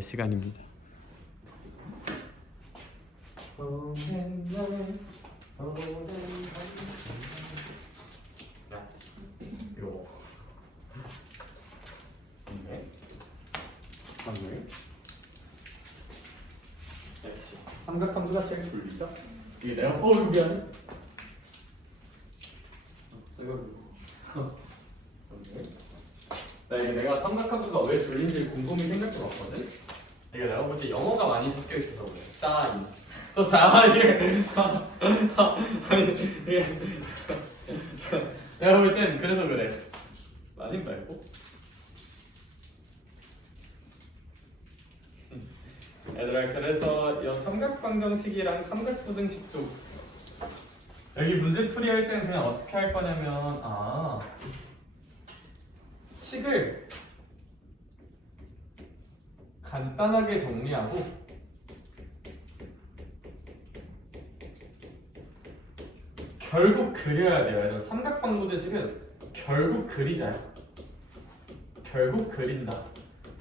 시간입니다. 이거 네. 방금 역시 삼각함수가 제일 졸리죠? 이게 내가 미안해. 나 이게 내가 삼각함수가 왜 졸린지 곰곰이 생각해봤거든. 이게 내가 볼 때 영어가 많이 섞여 있어서 그래. 사인. 이게 내가 볼 땐 그래서 그래. 많이 말고. 얘들아, 그래서 이 삼각방정식이랑 삼각부등식 쪽 여기 문제풀이 할 때는 그냥 어떻게 할 거냐면 식을 간단하게 정리하고 결국 그려야 돼요. 얘들아, 삼각방부등식은 결국 그리자요. 결국 그린다.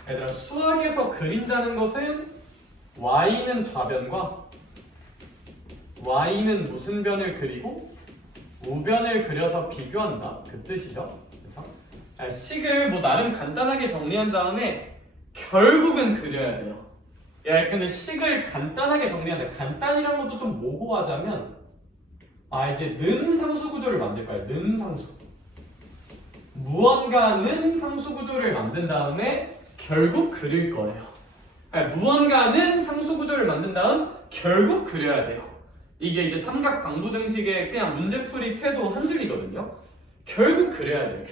얘들아, 수학에서 그린다는 것은 y는 좌변과 y는 무슨 변을 그리고 우변을 그려서 비교한다. 그 뜻이죠. 그렇죠? 식을 뭐 나름 간단하게 정리한 다음에 결국은 그려야 돼요. 야, 근데 식을 간단하게 정리한다. 간단이란 것도 좀 모호하자면 이제 는 상수 구조를 만들 거예요. 는 상수. 무언가는 상수 구조를 만든 다음에 결국 그릴 거예요. 무언가는 상수 구조를 만든 다음 결국 그려야 돼요. 이게 이제 삼각방부등식의 그냥 문제풀이 태도 한 줄이거든요. 결국 그려야 돼요.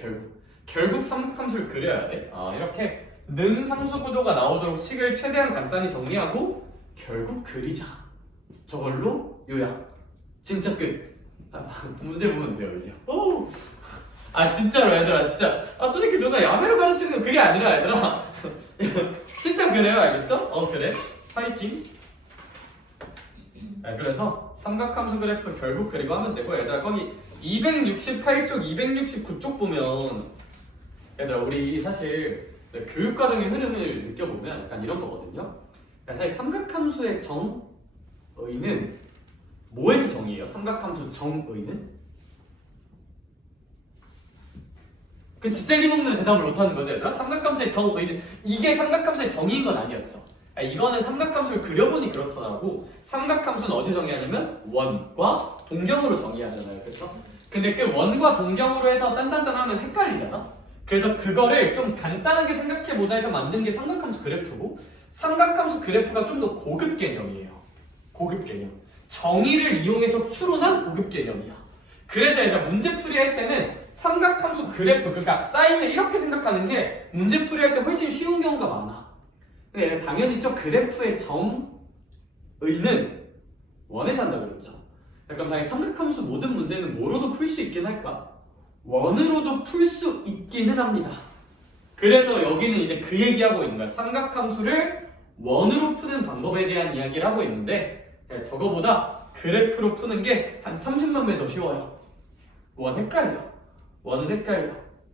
결국 삼각함수를 그려야 돼. 이렇게 는 상수 구조가 나오도록 식을 최대한 간단히 정리하고 결국 그리자. 저걸로 요약. 진짜 끝. 문제 보면 돼요 이제. 오. 진짜로 얘들아, 진짜 저 새끼 누가 야매로 가르치는 거 그게 아니라 얘들아. 진짜 그래요, 알겠죠? 그래. 파이팅. 그래서 삼각함수 그래프 결국 그리고 하면 되고, 얘들아 거기 268쪽, 269쪽 보면 얘들아 우리 사실 교육과정의 흐름을 느껴보면 약간 이런 거거든요. 사실 삼각함수의 정의는 뭐에서 정의예요? 삼각함수 정의는? 그 진짜 리본문에 대답을 못하는 거죠. 얘들아? 삼각함수의 정의는 이게 삼각함수의 정의인 건 아니었죠. 이거는 삼각함수를 그려보니 그렇더라고. 삼각함수는 어디 정의하냐면 원과 동경으로 정의하잖아요. 그렇죠? 근데 그 원과 동경으로 해서 딴딴딴하면 헷갈리잖아. 그래서 그거를 좀 간단하게 생각해보자 해서 만든 게 삼각함수 그래프고, 삼각함수 그래프가 좀 더 고급 개념이에요. 고급 개념. 정의를 이용해서 추론한 고급 개념이야. 그래서 얘가 문제풀이 할 때는 삼각함수 그래프, 그러니까 사인을 이렇게 생각하는 게 문제풀이 할 때 훨씬 쉬운 경우가 많아. 근데 당연히 저 그래프의 정의는 원에서 한다고 그랬죠. 그럼 당연히 삼각함수 모든 문제는 뭐로도 풀 수 있긴 할까? 원으로도 풀 수 있기는 합니다. 그래서 여기는 이제 그 얘기하고 있는 거야. 삼각함수를 원으로 푸는 방법에 대한 이야기를 하고 있는데, 저거보다 그래프로 푸는 게 한 30만 배 더 쉬워요. 원 헷갈려. 원은 헷갈려.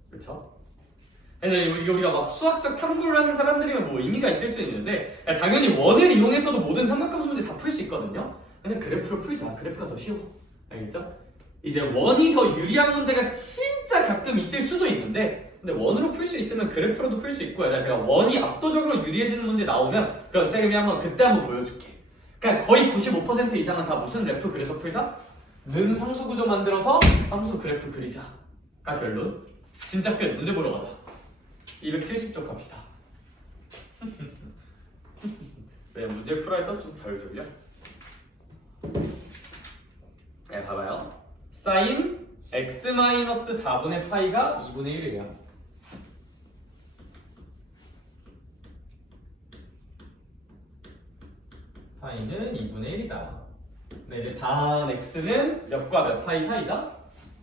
그렇죠? 그래서 우리가 막 수학적 탐구를 하는 사람들이면 뭐 의미가 있을 수 있는데, 당연히 원을 이용해서도 모든 삼각함수 문제 다 풀 수 있거든요. 근데 그래프로 풀자. 그래프가 더 쉬워. 알겠죠? 이제 원이 더 유리한 문제가 진짜 가끔 있을 수도 있는데, 근데 원으로 풀 수 있으면 그래프로도 풀 수 있고, 제가 원이 압도적으로 유리해지는 문제 나오면 그럼 쌤이 그때 한번 보여줄게. 그러니까 거의 95% 이상은 다 무슨 그래프 그려서 풀자? 는 상수 구조 만들어서 함수 그래프 그리자가 결론. 진짜 끝. 문제 보러 가자. 270쪽 갑시다. 왜 문제 풀어야 또 좀 덜 졸려? 봐봐요. 사인 x-4분의 파이가 2분의 1이에요. 파이는 2분의 1이다. 네, 이제 단 x는 몇과 몇 파이 사이다?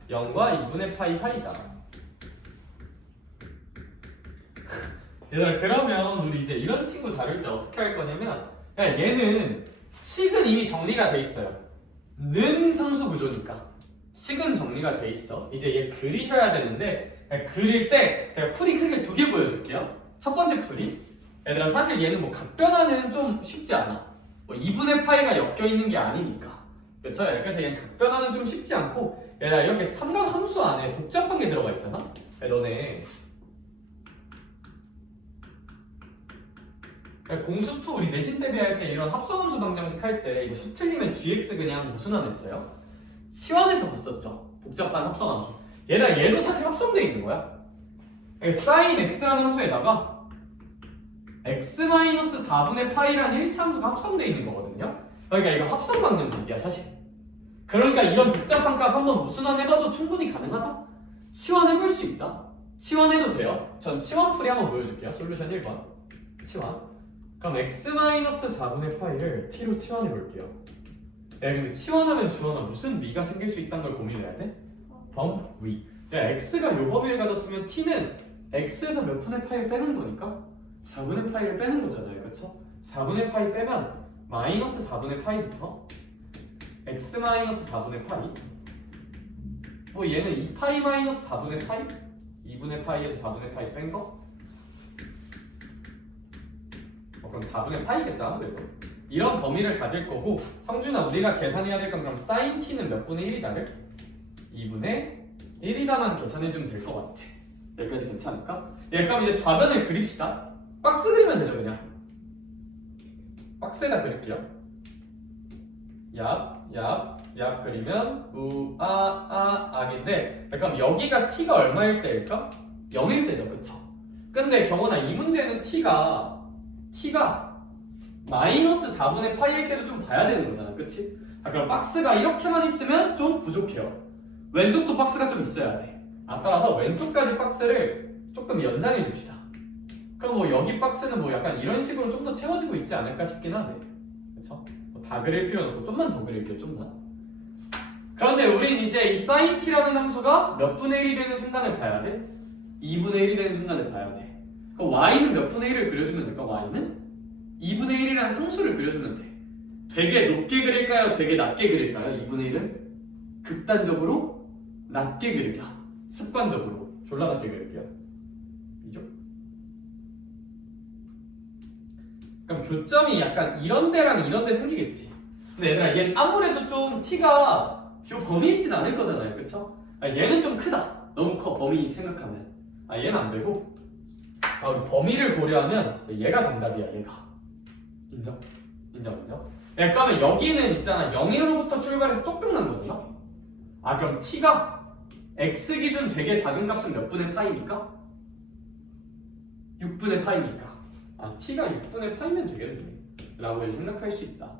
0과 2분의 파이 사이다. 얘들아, 그러면 우리 이제 이런 친구 다룰 때 어떻게 할 거냐면, 얘는 식은 이미 정리가 돼 있어요. 는 상수 구조니까 식은 정리가 돼 있어. 이제 얘 그리셔야 되는데, 그릴 때 제가 풀이 크게 두 개 보여줄게요. 첫 번째 풀이 얘들아 사실 얘는 뭐 각변화는 좀 쉽지 않아. 뭐 2분의 파이가 엮여 있는 게 아니니까. 그렇죠? 그래서 얘는 각변화는 좀 쉽지 않고 얘들아 이렇게 삼각 함수 안에 복잡한 게 들어가 있잖아. 너네 공수2 우리 내신 대비할 때 이런 합성함수 방정식 할 때 이거 수 틀리면 gx 그냥 무슨 안 했어요? 치환해서 봤었죠. 복잡한 합성함수. 얘들아 얘도 사실 합성돼 있는 거야. sin x라는 함수에다가 x-4분의 파이라는 1차 함수가 합성돼 있는 거거든요. 그러니까 이거 합성 방정식이야 사실. 그러니까 이런 복잡한 값 한번 무순환 해봐도 충분히 가능하다. 치환해볼 수 있다. 치환해도 돼요. 전 치환풀이 한번 보여줄게요. 솔루션 1번 치환. 그럼 x-4분의 파이를 t로 치환해볼게요. 야 근데 치환하면 주원아 무슨 위가 생길 수 있다는 걸 고민해야 돼? 범위. 야 x가 요 범위를 가졌으면 t는 x에서 몇 분의 파이를 빼는 거니까 4분의 파이를 빼는 거잖아요. 그쵸? 4분의 파이 빼면 마이너스 4분의 파이부터 x 마이너스 4분의 파이 뭐 얘는 2파이 마이너스 4분의 파이 2분의 파이에서 4분의 파이 뺀 거? 그럼 4분의 파이겠죠 아무래도. 이런 범위를 가질 거고 성준아 우리가 계산해야 될 건 그럼 sin t는 몇 분의 1이다를? 2분의 1이다만 계산해주면 될 것 같아. 여기까지 괜찮을까? 예, 그럼 이제 좌변을 그립시다. 박스 그리면 되죠 그냥. 박스에다 그릴게요. 얍 그리면 악인데 그럼 여기가 t가 얼마일 때일까? 0일 때죠 그쵸? 근데 경원아 이 문제는 t가 마이너스 4분의 파이일 때도 좀 봐야 되는 거잖아 그치? 그럼 박스가 이렇게만 있으면 좀 부족해요. 왼쪽도 박스가 좀 있어야 돼. 따라서 왼쪽까지 박스를 조금 연장해 줍시다. 그럼 뭐 여기 박스는 뭐 약간 이런 식으로 좀 더 채워지고 있지 않을까 싶긴 하네. 그쵸? 다 그릴 필요는 없고 좀만 더 그릴게요 좀만. 그런데 우린 이제 이 sin t라는 함수가 몇 분의 1이 되는 순간을 봐야 돼? 2분의 1이 되는 순간을 봐야 돼. 그럼 y는 몇 분의 1을 그려주면 될까? y는? 2분의 1이라는 상수를 그려주면 돼. 되게 높게 그릴까요? 되게 낮게 그릴까요? 2분의 1은? 극단적으로 낮게 그리자. 습관적으로 졸라 낮게 그릴게요. 이죠? 그럼 교점이 약간 이런 데랑 이런 데 생기겠지. 근데 얘들아 얘는 아무래도 좀 t가 요 범위 있진 않을 거잖아요 그쵸? 얘는 좀 크다. 너무 커 범위 생각하면. 얘는 안 되고 우리 범위를 고려하면 얘가 정답이야 얘가. 인정? 야, 그러면 여기는 있잖아 0으로부터 출발해서 조금 난 거잖아. 그럼 t가 x 기준 되게 작은 값은 몇 분의 파이니까? 6분의 파이니까 t가 6분의 파이면 되겠네 라고 생각할 수 있다.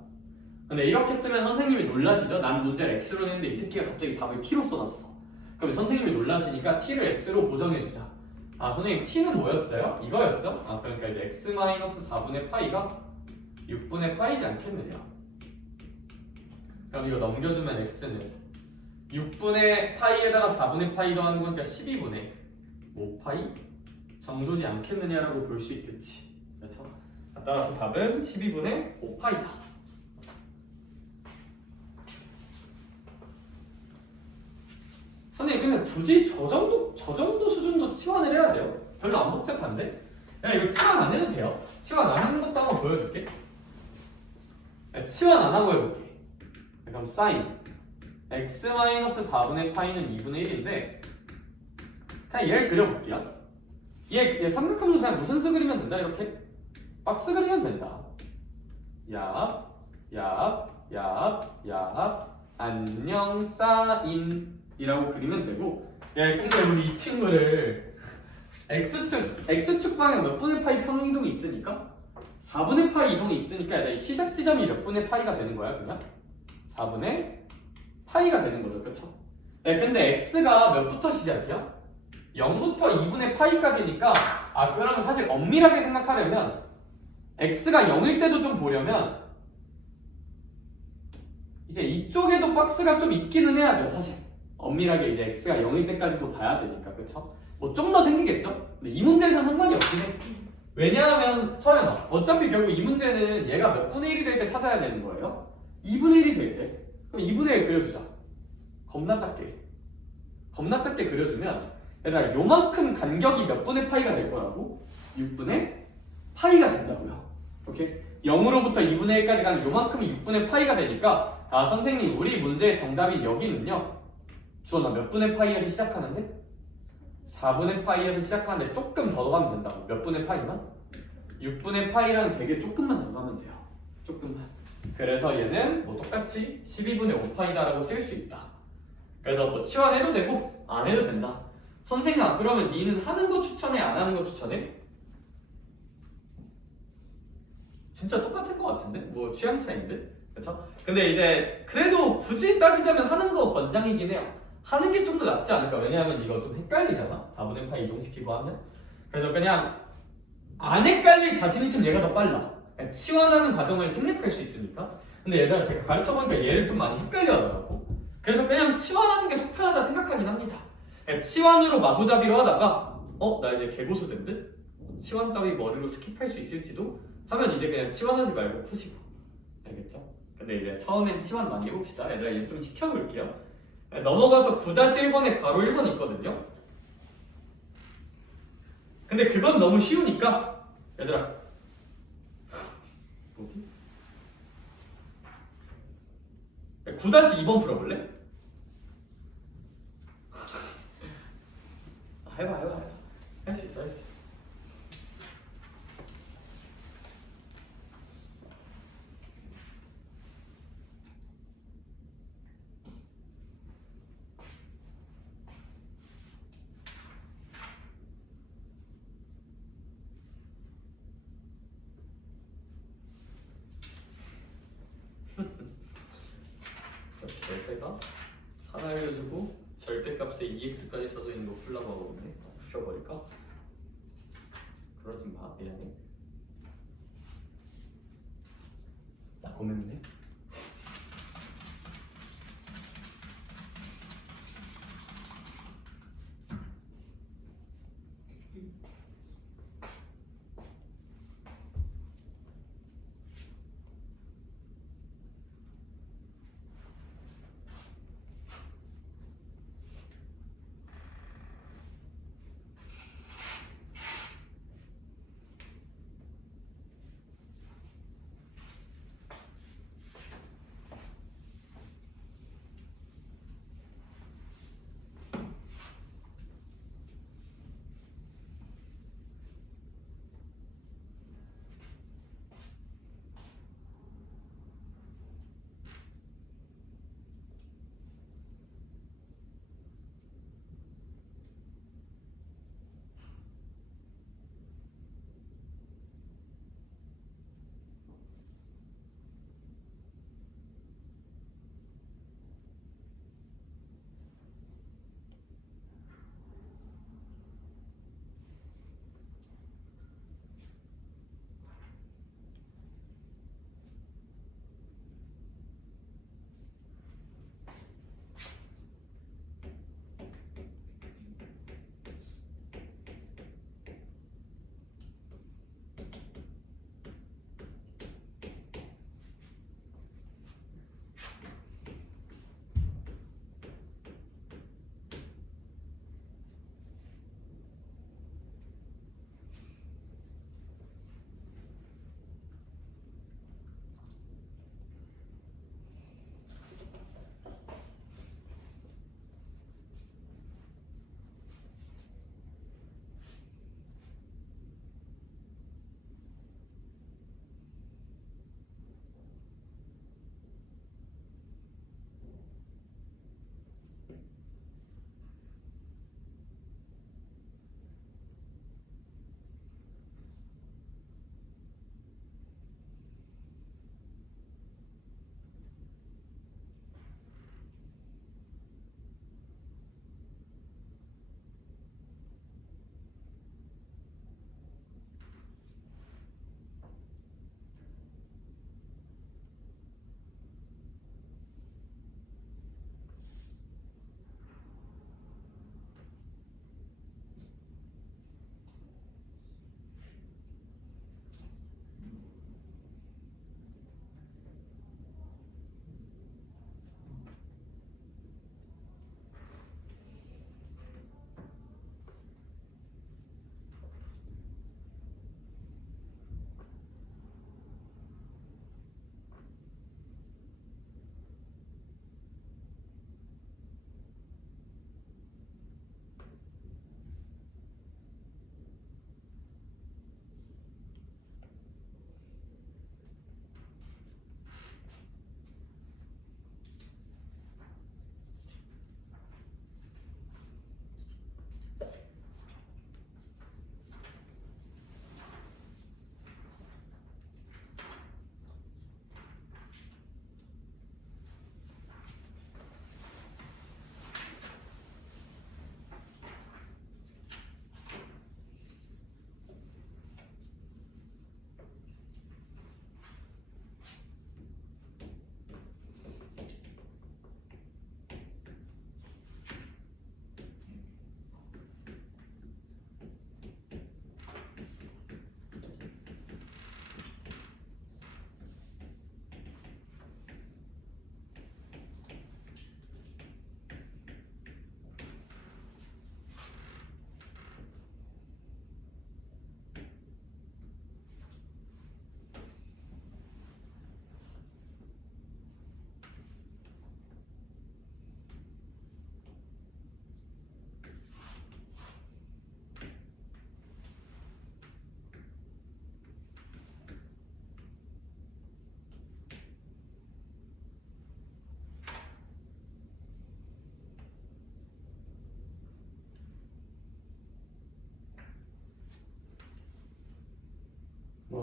근데 이렇게 쓰면 선생님이 놀라시죠? 난 문제를 x로 냈는데 이 새끼가 갑자기 답을 t로 써놨어. 그럼 선생님이 놀라시니까 t를 x로 보정해주자. 선생님 t는 뭐였어요? 이거였죠? 그러니까 이제 x-4분의 파이가 6분의 파이지 않겠느냐. 그럼 이거 넘겨주면 x는 6분의 파이에다가 4분의 파이 더하는 거니까 12분의 5파이 정도지 않겠느냐라고 볼 수 있겠지. 그렇죠? 따라서 답은 12분의 5파이다. 선생님 근데 굳이 저 정도 수준도 치환을 해야 돼요? 별로 안 복잡한데? 야 이거 치환 안 해도 돼요. 치환 안 하는 것도 한번 보여줄게. 치환 안 하고 해볼게. 그럼 sin x-4분의 파이는 2분의 1인데 그냥 얘를 그려볼게요. 얘 삼각함수 그냥 무슨 수 그리면 된다 이렇게? 박스 그리면 된다. 안녕 사인이라고 그리면 되고. 근데 우리 이 친구를 x축 방향 몇 분의 파이 평행이동이 있으니까 4분의 파이 이동이 있으니까 이 시작 지점이 몇 분의 파이가 되는 거야 그냥? 4분의 파이가 되는 거죠 그쵸? 근데 x가 몇부터 시작이야? 0부터 2분의 파이까지니까 그러면 사실 엄밀하게 생각하려면 x가 0일 때도 좀 보려면 이제 이쪽에도 박스가 좀 있기는 해야 돼요 사실. 엄밀하게 이제 x가 0일 때까지도 봐야 되니까 그쵸? 뭐 좀 더 생기겠죠? 근데 이 문제에서는 상관이 없긴 해. 왜냐하면 서연아 어차피 결국 이 문제는 얘가 몇 분의 1이 될 때 찾아야 되는 거예요? 2분의 1이 될 때. 그럼 2분의 1 그려주자. 겁나 작게 그려주면 얘들아 요만큼 간격이 몇 분의 파이가 될 거라고? 6분의 파이가 된다고요. 오케이? 0으로부터 2분의 1까지 가는 요만큼이 6분의 파이가 되니까 아 선생님 우리 문제의 정답인 여기는요 주원아 몇 분의 파이에서 시작하는데? 4분의 파이에서 시작하는데 조금 더 가면 된다고. 몇 분의 파이만? 6분의 파이랑 되게 조금만 더 가면 돼요. 조금만. 그래서 얘는 뭐 똑같이 12분의 5파이다라고 쓸 수 있다. 그래서 뭐 치환해도 되고 안 해도 된다. 선생아 그러면 니는 하는 거 추천해 안 하는 거 추천해? 진짜 똑같은 거 같은데? 뭐 취향 차이인데? 그쵸? 근데 이제 그래도 굳이 따지자면 하는 거 권장이긴 해요. 하는 게 좀 더 낫지 않을까? 왜냐하면 이거 좀 헷갈리잖아. 4분의 파이 이동시키고 하면. 그래서 그냥 안 헷갈릴 자신 있으면 얘가 더 빨라. 그냥 치환하는 과정을 생략할 수 있으니까. 근데 얘들아 제가 가르쳐보니까 얘를 좀 많이 헷갈려 하더라고. 그래서 그냥 치환하는 게 속 편하다 생각하긴 합니다. 치환으로 마구잡이로 하다가 나 이제 개고수 된 듯? 치환 따위 머리로 스킵할 수 있을지도? 하면 이제 그냥 치환하지 말고 푸시고. 알겠죠? 근데 이제 처음엔 치환 많이 해봅시다. 얘들아 얘 좀 시켜볼게요. 넘어가서 9-1번에 가로 1번 있거든요. 근데 그건 너무 쉬우니까 얘들아 뭐지? 9-2번 풀어볼래? 해봐 할 수 있어 저 개새가 하나 알려주고 절대값에 2x까지 써져 있는 거 풀라고 하고 있네. 부셔버릴까? 그러지 마 미안해. 나 고맙네.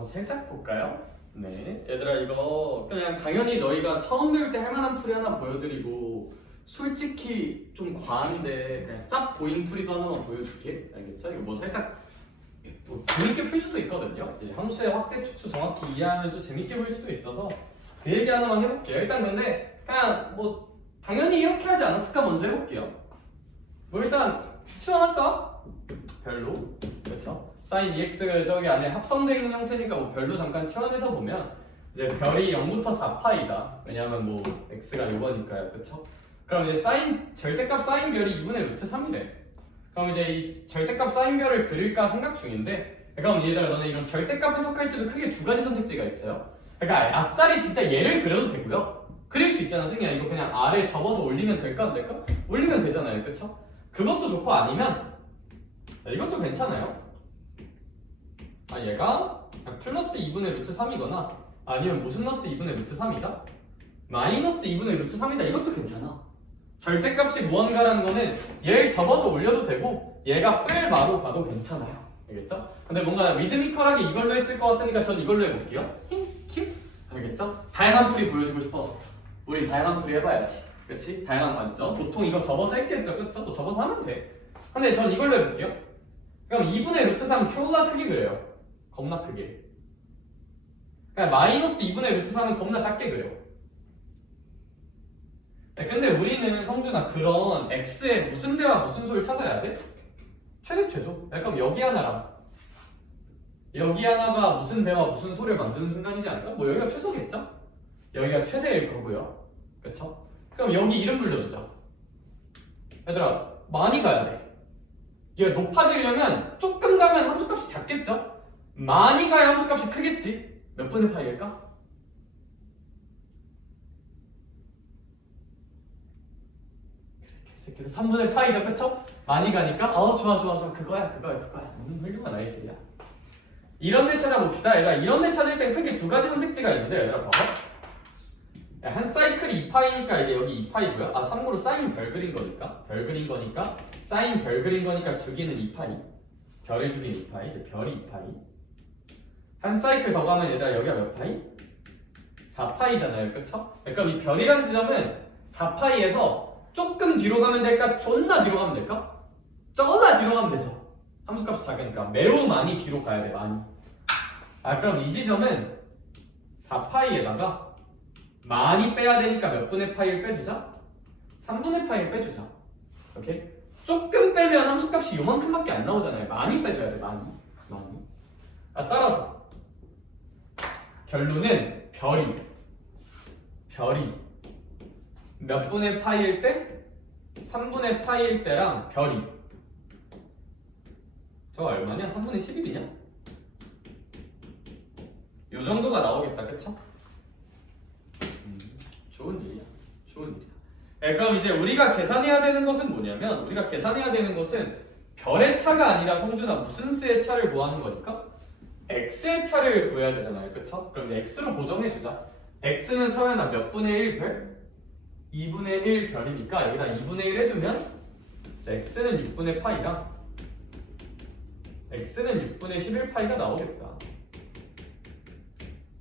살짝 볼까요? 네, 얘들아 이거 그냥 당연히 너희가 처음 배울 때 할 만한 풀이 하나 보여드리고 솔직히 좀 과한데 그냥 싹 보인 풀이도 하나만 보여줄게. 알겠죠? 이거 뭐 살짝 뭐 재밌게 풀 수도 있거든요. 함수의 확대 축소 정확히 이해하면 좀 재밌게 풀 수도 있어서 그 얘기 하나만 해볼게요. 일단 근데 그냥 뭐 당연히 이렇게 하지 않았을까 먼저 해볼게요. 뭐 일단 치환할까? 별로. 그렇죠? sin EX 저기 안에 합성되어 있는 형태니까 뭐 별로 잠깐 치환해서 보면 이제 별이 0부터 4파이다. 왜냐하면 뭐 x가 요거니까요. 그렇죠? 그럼 이제 sin 절대값 sin 별이 2분의 루트 3이래. 그럼 이제 이 절대값 sin 별을 그릴까 생각 중인데, 그럼 얘들아 너네 이런 절대값 해석할 때도 크게 두 가지 선택지가 있어요. 그러니까 아싸리 진짜 얘를 그려도 되고요. 그릴 수 있잖아. 승희야 이거 그냥 아래 접어서 올리면 될까 안 될까? 올리면 되잖아요. 그쵸? 그것도 좋고 아니면 이것도 괜찮아요. 얘가 플러스 2분의 루트 3이거나 아니면 무슨러스 2분의 루트 3이다? 마이너스 2분의 루트 3이다. 이것도 괜찮아. 절대값이 무언가라는 거는 얘를 접어서 올려도 되고 얘가 뺄바로 가도 괜찮아요. 알겠죠? 근데 뭔가 리드미컬하게 이걸로 했을 것 같으니까 전 이걸로 해볼게요. 힘? 알겠죠? 다양한 풀이 보여주고 싶어서 우린 다양한 풀이 해봐야지. 그치? 다양한 관점. 보통 이거 접어서 했겠죠? 그쵸? 뭐 접어서 하면 돼. 근데 전 이걸로 해볼게요. 그럼 2분의 루트 3 졸라 크게 그려요. 겁나 크게. 그냥 마이너스 2분의 루트 3은 겁나 작게 그려. 근데 우리는 성준아 그런 x의 무슨 대와 무슨 소를 찾아야 돼? 최대 최소. 그럼 여기 하나랑 여기 하나가 무슨 대와 무슨 소를 만드는 순간이지 않을까? 뭐 여기가 최소겠죠? 여기가 최대일 거고요. 그쵸? 그럼 여기 이름 불러주자. 얘들아 많이 가야 돼. 얘가 높아지려면 조금 가면 함수값이 작겠죠? 많이 가야 함수값이 크겠지? 몇 분의 파이일까? 그래 3분의 파이죠. 그쵸? 많이 가니까 좋아 그거야 훌륭한 아이들이야. 이런 데 찾아봅시다. 얘들아 이런 데 찾을 땐 크게 두 가지 선택지가 있는데 얘들아 봐봐. 한 사이클이 2파이니까 이제 여기 2파이고요. 참고로 사인 별 그린 거니까 사인 별 그린 거니까 주기는 2파이, 별을 주기는 2파이, 이제 별이 2파이. 한 사이클 더 가면 얘들아 여기가 몇 파이? 4파이잖아요. 그쵸? 그러니까 이 별이라는 지점은 4파이에서 조금 뒤로 가면 될까? 존나 뒤로 가면 될까? 쩌나 뒤로 가면 되죠. 함수값이 작으니까 매우 많이 뒤로 가야 돼. 많이. 그럼 이 지점은 4파이에다가 많이 빼야 되니까 몇 분의 파이를 빼주자? 3분의 파이를 빼주자. 오케이? 조금 빼면 함수값이 요만큼밖에 안 나오잖아요. 많이 빼줘야 돼. 많이. 따라서 결론은 별이 몇 분의 파이일 때? 3분의 파이일 때랑 별이 저거 얼마냐? 3분의 11이냐? 요 정도가 나오겠다. 그쵸? 좋은 일이야. 그럼 이제 우리가 계산해야 되는 것은 뭐냐면 별의 차가 아니라 성준아 무슨 수의 차를 구하는 거니까? x의 차를 구해야 되잖아요. 그쵸? 그럼 이제 x로 고정해주자. x는 서연아 몇 분의 1 별? 2분의 1 별이니까 여기다 2분의 1 해주면 x는 6분의 파이랑 x는 6분의 11파이가 나오겠다.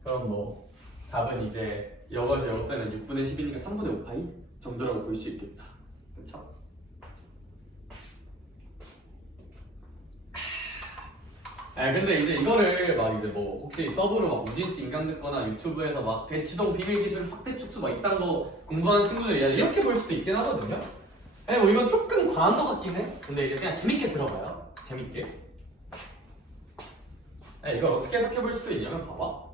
그럼 뭐 답은 이제 이것을 이것 빼면 6분의 10이니까 3분의 5파이 정도라고 볼 수 있겠다. 그쵸? 근데 이제 이거를 막 이제 뭐 혹시 서브로 막 우진씨 인강 듣거나 유튜브에서 막 대치동 비밀 기술 확대 축소 막 이딴 거 공부하는 친구들이 이렇게 볼 수도 있긴 하거든요. 뭐 이건 조금 과한 것 같긴 해. 근데 이제 그냥 재밌게 들어봐요. 재밌게. 이걸 어떻게 해석해 볼 수도 있냐면 봐봐.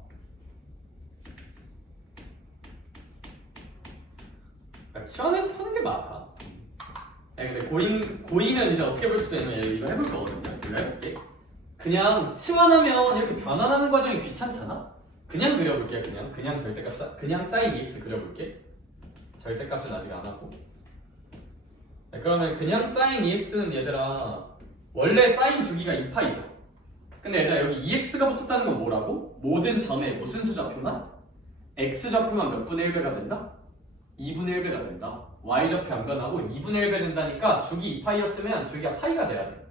치환해서 푸는 게 맞아. 근데 고이면 이제 어떻게 볼 수도 있냐면 이거 해볼 거거든요. 이거 해볼게. 그냥 치환하면 이렇게 변환하는 과정이 귀찮잖아? 그냥 그려볼게. 그냥 절대값 그냥 sin EX 그려볼게. 절대값은 아직 안 하고. 그러면 그냥 sin EX는 얘들아 원래 sin 주기가 2파이죠. 근데 얘들아 여기 EX가 붙었다는 건 뭐라고? 모든 점에 무슨 수 좌표만? X 좌표만 몇 분의 1배가 된다? 2분의 1배가 된다. Y 좌표 안 변하고 2분의 1배 된다니까 주기 2파이였으면 주기가 파이가 돼야 돼.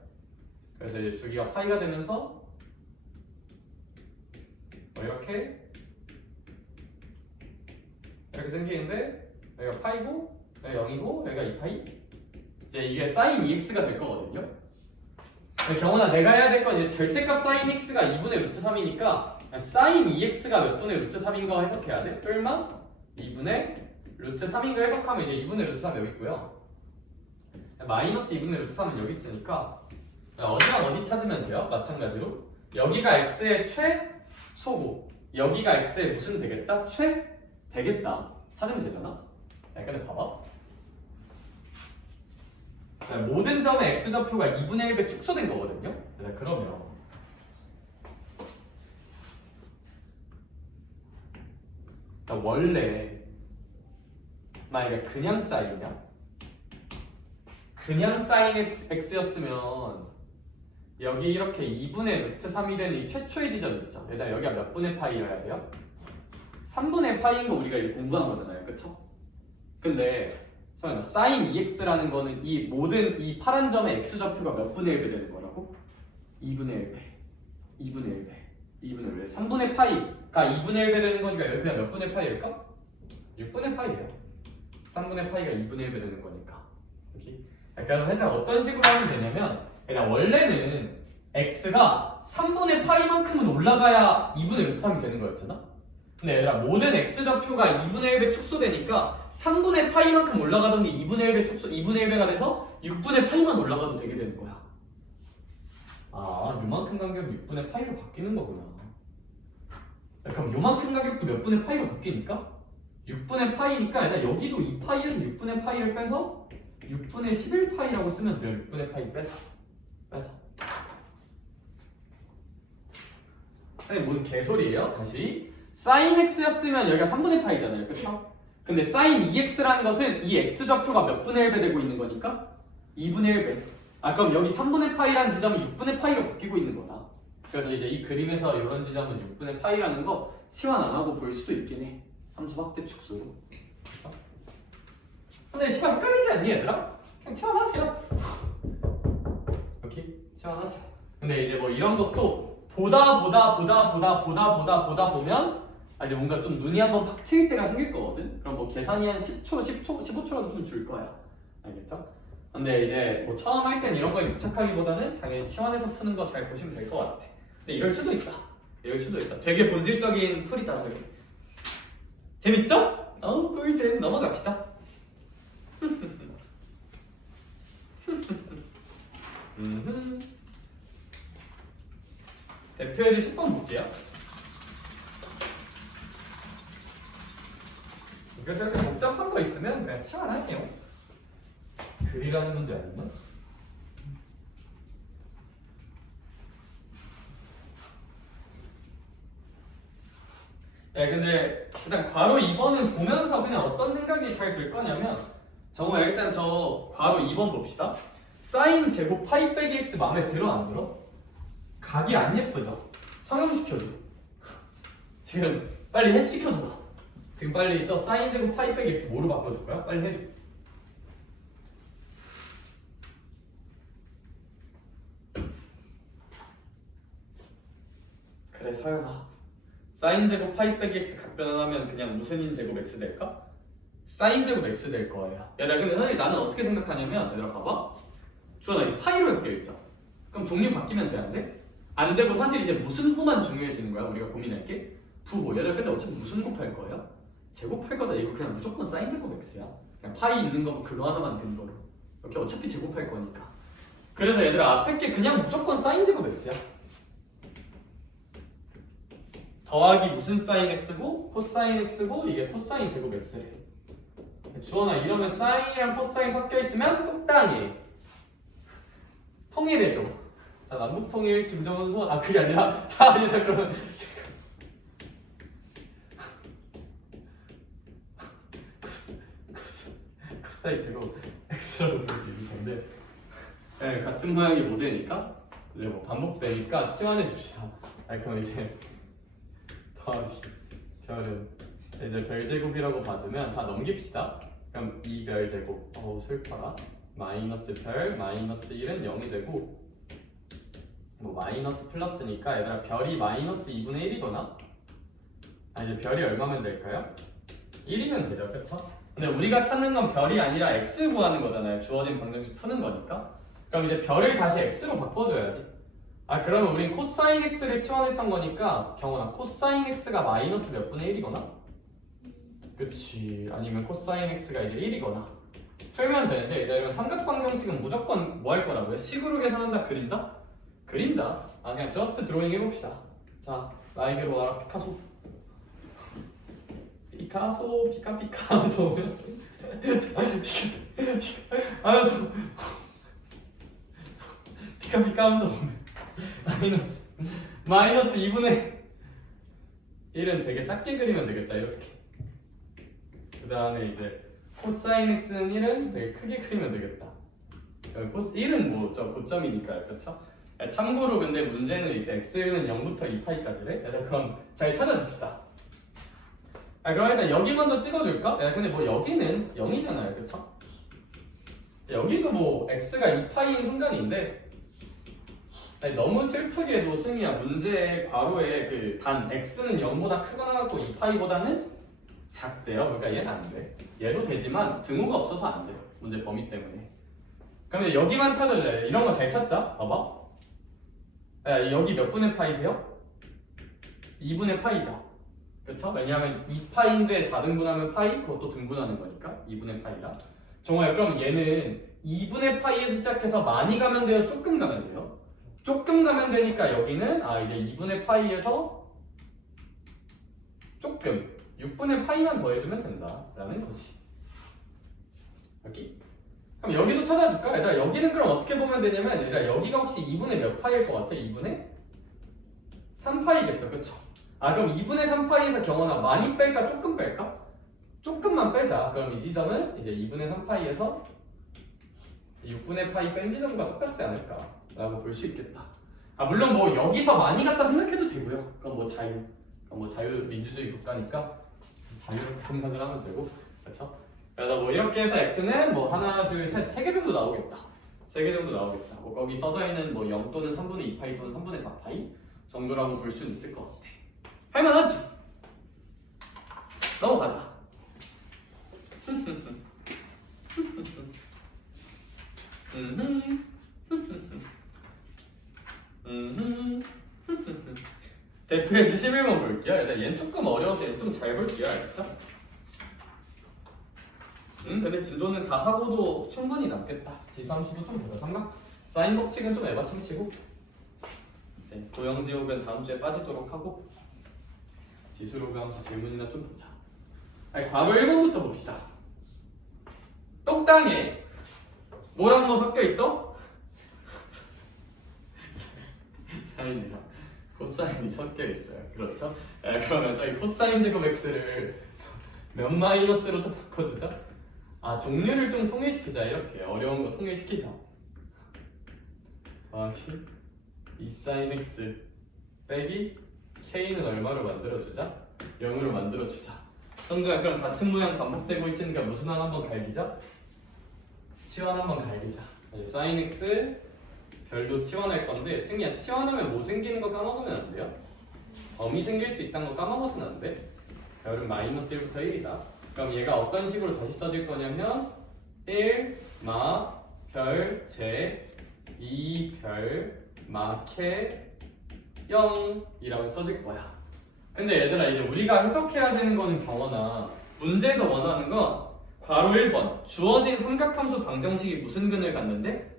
그래서 이제 주기가 파이가 되면서 뭐 이렇게 생기는데 여기가 파이고 여기가 0이고 여기가 2파이. 이제 이게 sin 2x가 될 거거든요. 경원아 내가 해야 될 건 이제 절대값 sin x가 2분의 루트 3이니까 sin 2x가 몇 분의 루트 3인 거 해석해야 돼. 뿔만 2분의 루트 3인 거 해석하면 이제 2분의 루트 3 여기 있고요. 마이너스 2분의 루트 3은 여기 있으니까 어디랑 어디 찾으면 돼요? 마찬가지로 여기가 x의 최소고 여기가 x의 무슨 되겠다? 최 되겠다 찾으면 되잖아. 근데 봐봐 모든 점의 x좌표가 2분의 1배 축소된 거거든요. 그러면 원래 만약에 그냥 사인이냐? 그냥 사인 x였으면 여기 이렇게 2분의 루트 3이 되는 이 최초의 지점 있죠. 일단 여기가 몇 분의 파이여야 돼요? 3분의 파이인 거 우리가 이제 공부한 거잖아요. 그쵸? 근데 sin 2x라는 거는 이 모든 이 파란 점의 x좌표가 몇 분의 1배 되는 거라고? 2분의 1배 2분의 1배 2분의 1배 3분의 파이가 2분의 1배 되는 거니까 여기가 몇 분의 파이일까? 6분의 파이예요. 3분의 파이가 2분의 1배 되는 거니까. 그래서 살짝 어떤 식으로 하면 되냐면 그냥 원래는 x가 3분의 파이만큼은 올라가야 2분의 루트 3이 되는 거였잖아. 근데 얘들아 모든 x좌표가 2분의 1배 축소되니까 3분의 파이만큼 올라가던 게 2분의 1배 축소 2분의 1배가 돼서 6분의 파이만 올라가도 되게 되는 거야. 아 요만큼 간격이 6분의 파이로 바뀌는 거구나. 그럼 요만큼 가격도 몇 분의 파이로 바뀌니까 6분의 파이니까 일단 여기도 2파이에서 6분의 파이를 빼서 6분의 11파이라고 쓰면 돼요. 6분의 파이 빼서 아니 뭔 개소리예요? 다시 sin x였으면 여기가 3분의 파이잖아요. 그쵸? 근데 sin 2x라는 것은 이 x좌표가 몇 분의 1배 되고 있는 거니까 2분의 1배. 그럼 여기 3분의 파이라는 지점이 6분의 파이로 바뀌고 있는 거다. 그래서 이제 이 그림에서 이런 지점은 6분의 파이라는 거 치환 안 하고 볼 수도 있긴 해. 함수 확대 축소로. 그쵸? 근데 시간 헷갈리지 않니 얘들아? 그냥 치환하세요. 오케이? 치환하세요. 근데 이제 뭐 이런 것도 보다 보면 이제 뭔가 좀 눈이 한번 팍 트일 때가 생길 거거든? 그럼 뭐 계산이 한 10초, 15초라도 좀 줄 거야. 알겠죠? 근데 이제 뭐 처음 할 땐 이런 거에 집착하기보다는 당연히 치환해서 푸는 거 잘 보시면 될 것 같아. 근데 이럴 수도 있다. 되게 본질적인 툴이다, 저게. 재밌죠? 꿀잼. 넘어갑시다. 대표해줄 10번 볼게요. 그래서 이렇게 복잡한 거 있으면 그냥 치환하세요. 글이라는 문제 아니면? 근데 일단 괄호 2번은 보면서 그냥 어떤 생각이 잘 들 거냐면 정우야 일단 저 괄호 2번 봅시다. sin 제곱 파이 빼기 x 마음에 들어 안 들어? 각이 안 예쁘죠? 성형시켜줘. 지금 빨리 해시켜줘봐. 지금 빨리 저 sin 제곱 파이 빼기 x 뭐로 바꿔줄 거야? 빨리 해줘. 그래 서연아. sin 제곱 파이 빼기 x 각변하면 그냥 무슨 인 제곱 x 될까? sin 제곱 x 될 거예요. 얘들아 근데 사실 나는 어떻게 생각하냐면 얘들아 봐봐. 주원아 이 파이로 엮여있죠? 그럼 종류 바뀌면 돼 안 돼? 안 되고 사실 이제 무슨 호만 중요해지는 거야? 우리가 고민할 게 부호. 얘들아 근데 어차피 무슨 곱할 거야? 제곱할 거잖아. 이거 그냥 무조건 sin 제곱 x야. 그냥 파이 있는 거 그거 하나만 근거로 이렇게 어차피 제곱할 거니까. 그래서 얘들아 앞에 게 그냥 무조건 sin 제곱 x야. 더하기 무슨 sin x고 코사인 x고 이게 코사인 제곱 x래. 주원아 이러면 사인이랑 코사인 섞여 있으면 똑당해. 통일해줘. 자 남북 통일 김정은 소원 그게 아니라 자 이제 그러면 코사인 제곱 x라고 볼 수 있을 텐데 같은 모양이 못 되니까 이제 뭐 반복되니까 치환해 줍시다. 그럼 이제 더하기 별은 이제 별제곱이라고 봐주면 다 넘깁시다. 그럼 2별제곱 슬퍼라. 마이너스 별 마이너스 1은 0이 되고 뭐 마이너스 플러스니까 얘들아 별이 마이너스 2분의 1이거나 이제 별이 얼마면 될까요? 1이면 되죠, 그쵸? 근데 우리가 찾는 건 별이 아니라 x 구하는 거잖아요. 주어진 방정식 푸는 거니까. 그럼 이제 별을 다시 x로 바꿔줘야지. 그러면 우린 코사인 x를 치환했던 거니까 경원아, 코사인 x가 마이너스 몇 분의 1이거나? 그치. 아니면 코사인 x가 이제 1이거나 풀면 되는데, 이러면 삼각방정식은 무조건 뭐 할 거라고요? 식으로 계산한다? 그린다? 그린다. 그냥 저스트 드로잉 해봅시다. 자, 나에게로 와라 피카소. 피카소 피카피카 하면서 하면서 피카피카 하면서 마이너스 2분의 1은 되게 작게 그리면 되겠다. 이렇게. 그 다음에 이제 코사인 x는 1은 되게 크게 그리면 되겠다. 1은 뭐 저 고점이니까요, 그렇죠? 참고로 근데 문제는 이제 x는 0부터 2파이까지래. 그럼 잘 찾아줍시다. 그럼 일단 여기 먼저 찍어줄까? 근데 뭐 여기는 0이잖아요, 그쵸? 여기도 뭐 x가 2파이인 순간인데, 너무 슬프게도 승희야, 문제의 괄호에 그 단 x는 0보다 크거나 갖고 2파이보다는 작대요. 그러니까 얘는 안 돼. 얘도 되지만 등호가 없어서 안 돼요, 문제 범위 때문에. 그럼 여기만 찾아줘야 돼. 이런 거 잘 찾자. 봐봐. 여기 몇 분의 파이세요? 2분의 파이죠. 그쵸? 왜냐하면 2파이인데 4등분하면 파이, 그것도 등분하는 거니까 2분의 파이라. 정말 그럼 얘는 2분의 파이에서 시작해서 많이 가면 돼요? 조금 가면 돼요? 조금 가면 되니까 여기는 이제 2분의 파이에서 조금 6분의 파이만 더해주면 된다라는 거지. 여기. 그럼 여기도 찾아줄까? 얘들아, 여기는 그럼 어떻게 보면 되냐면, 얘들아, 여기가 혹시 2분의 몇 파이일 것 같아? 2분의 3파이겠죠, 그쵸? 그럼 2분의 3파이에서 경원아, 많이 뺄까? 조금 뺄까? 조금만 빼자. 그럼 이 지점은 이제 2분의 3파이에서 6분의 파이 뺀 지점과 똑같지 않을까? 라고 볼 수 있겠다. 물론 뭐 여기서 많이 갔다 생각해도 되고요. 그건 뭐 자유민주주의 국가니까 자유롭게 생각을 하면 되고, 그렇죠? 그래서 뭐 이렇게 해서 x는 뭐 하나, 둘, 셋, 3개 정도 나오겠다. 3개 정도 나오겠다. 뭐 거기 써져 있는 뭐 0 또는 3분의 2파이 또는 3분의 4파이 정도라고 볼 수는 있을 것 같아. 할만하지? 넘어가자. 대표에서 11번 볼게요. 일단 얘는 조금 어려워서 얘는 좀 잘 볼게요. 알겠죠? 근데 진도는 다 하고도 충분히 남겠다. 지수함수도 좀 보자. 삼각 사인 법칙은 좀 에바 참치고, 이제 도형지옥은 다음 주에 빠지도록 하고, 지수로그 함수 질문이나 좀 보자. 괄호 1번부터 봅시다. 똑당에 뭐랑 뭐 섞여 있더? 사인이랑 코사인이 섞여 있어요. 그렇죠? 그러면 저희 코사인 제곱 x를 몇 마이너스로 좀 바꿔주자. 종류를 좀 통일시키자. 이렇게 어려운 거 통일시키자. 더하기 2sin x 빼기 k는 얼마로 만들어주자? 0으로 만들어주자. 성주야, 그럼 같은 모양 반복되고 있으니까 무슨 한 한번 갈기자? 치환 한번 갈기자. sin x 별도 치환할 건데, 승희야, 치환하면 뭐 생기는 거 까먹으면 안 돼요? 범위 생길 수 있다는 거 까먹어서는 안 돼. 별은 마이너스 1부터 1이다. 그럼 얘가 어떤 식으로 다시 써질 거냐면 1, 마, 별, 제, 2, 별, 마, 캐, 0이라고 써질 거야. 근데 얘들아, 이제 우리가 해석해야 되는 거는 경원아, 문제에서 원하는 건 괄호 1번 주어진 삼각함수 방정식이 무슨 근을 갖는데?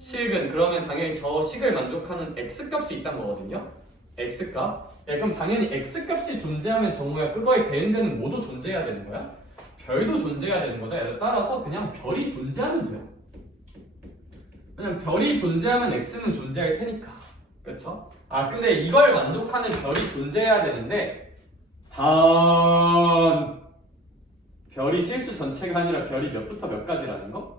실근. 그러면 당연히 저 식을 만족하는 x값이 있다는 거거든요. x값. 그럼 당연히 x값이 존재하면 정우야, 그거에 대응되는 뭐도 존재해야 되는 거야? 별도 존재해야 되는 거죠. 따라서 그냥 별이 존재하면 돼요. 왜냐면 별이 존재하면 x는 존재할 테니까. 그쵸? 근데 이걸 만족하는 별이 존재해야 되는데, 단 별이 실수 전체가 아니라 별이 몇부터 몇까지라는 거?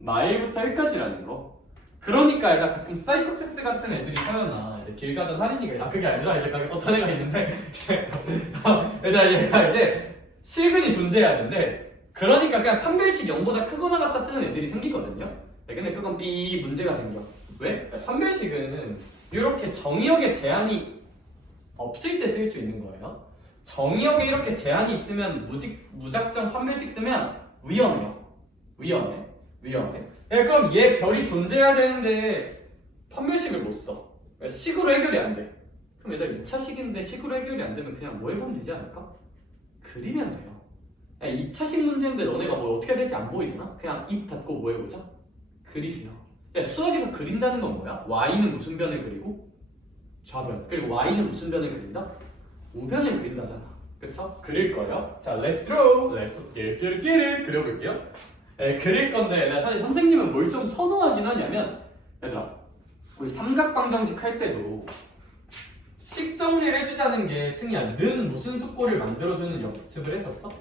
마일부터 1까지라는 거. 그러니까 얘가 가끔 사이코패스 같은 애들이 서연아, 이제 길 가던 할인이가, 그게 아니라 이제 어떤 애가 있는데 얘들아, 얘가 이제 실근이 정제해야 되는데, 그러니까 그냥 판별식 0보다 크거나 같다 쓰는 애들이 생기거든요. 근데 그건 B 문제가 생겨. 왜? 판별식은 이렇게 정의역의 제한이 없을 때 쓸 수 있는 거예요. 정의역에 이렇게 제한이 있으면 무작정 판별식 쓰면 위험해요. 위험해. 그럼 얘 별이 존재해야 되는데 판별식을 못 써. 식으로 해결이 안 돼. 그럼 얘들 2차식인데 식으로 해결이 안 되면 그냥 뭐 해보면 되지 않을까? 그리면 돼요. 2차식 문제인데 너네가 뭐 어떻게 해야 될지 안 보이잖아? 그냥 입 닫고 뭐 해보자? 그리세요. 수학에서 그린다는 건 뭐야? y는 무슨 변을 그리고? 좌변. 그리고 y는 무슨 변을 그린다? 우변을 그린다잖아. 그쵸? 그릴 거예요. 자, let's draw. Let's get it. 그려볼게요. 그릴 건데 사실 선생님은 뭘 좀 선호하긴 하냐면 얘들아 우리 삼각방정식 할 때도 식 정리를 해주자는 게 승희야 는 무슨 숙고를 만들어주는 연습을 했었어?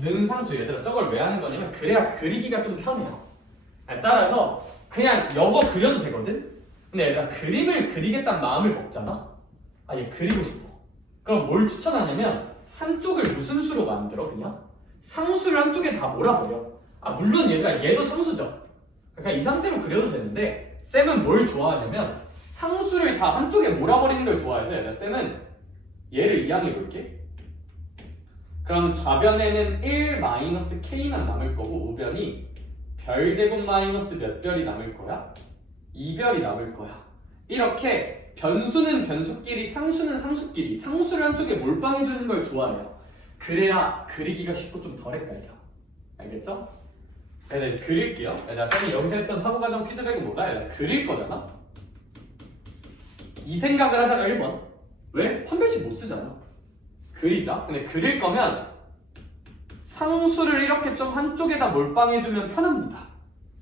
는 상수 얘들아 저걸 왜 하는 거냐면 그래야 그리기가 좀 편해요. 따라서 그냥 이거 그려도 되거든? 근데 얘들아 그림을 그리겠다는 마음을 먹잖아? 얘 그리고 싶어. 그럼 뭘 추천하냐면 한쪽을 무슨 수로 만들어 그냥? 상수를 한쪽에 다 몰아버려. 물론 얘들아 얘도 상수죠. 그냥 이 상태로 그려도 되는데 쌤은 뭘 좋아하냐면 상수를 다 한쪽에 몰아버리는 걸 좋아해서 얘들아 쌤은 얘를 이항해 볼게. 그럼 좌변에는 1-k만 남을 거고 우변이 별제곱 마이너스 몇 별이 남을 거야? 2별이 남을 거야. 이렇게 변수는 변수끼리 상수는 상수끼리 상수를 한쪽에 몰빵해주는 걸 좋아해요. 그래야 그리기가 쉽고 좀 덜 헷갈려. 알겠죠? 네, 그릴게요. 쌤이 여기서 했던 사고과정 피드백은 뭐다? 그릴 거잖아? 이 생각을 하자가 1번. 왜? 판별식 못 쓰잖아. 그리자. 근데 그릴 거면 상수를 이렇게 좀 한쪽에다 몰빵해주면 편합니다.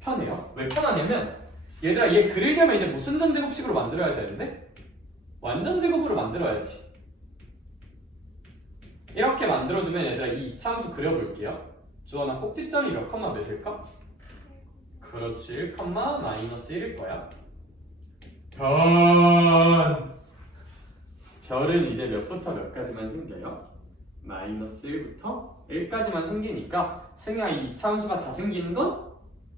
편해요. 왜 편하냐면 얘들아 얘 그리려면 이제 무슨 전제곱식으로 만들어야 되는데? 완전제곱으로 만들어야지. 이렇게 만들어주면 얘들아 이 이차함수 그려볼게요. 주원아 꼭지점이 몇 컴마 몇일까? 그렇지 1 컴마 마이너스 1일 거야. 별은 이제 몇부터 몇까지만 생겨요? 마이너스 1부터 1까지만 생기니까 승희야 이 이차함수가 다 생기는 건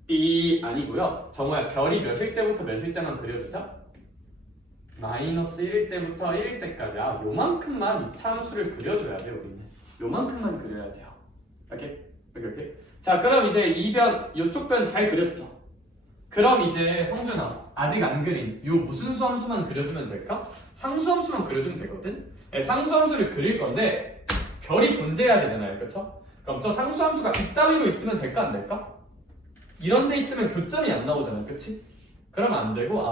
B 아니고요. 정우야 별이 몇일 때부터 몇일 때만 그려주자. 마이너스 1일 때부터 1일 때까지 요만큼만 이차함수를 그려줘야 돼요. 우리는 요만큼만 그려야 돼요. 오케이? 자 그럼 이제 이변 요쪽 변 잘 그렸죠? 그럼 이제 성준아 아직 안 그린 요 무슨 수함수만 그려주면 될까? 상수함수만 그려주면 되거든? 상수함수를 그릴 건데 별이 존재해야 되잖아요. 그쵸? 그럼 저 상수함수가 이따위로 있으면 될까 안 될까? 이런 데 있으면 교점이 안 나오잖아. 그치? 그러면 안 되고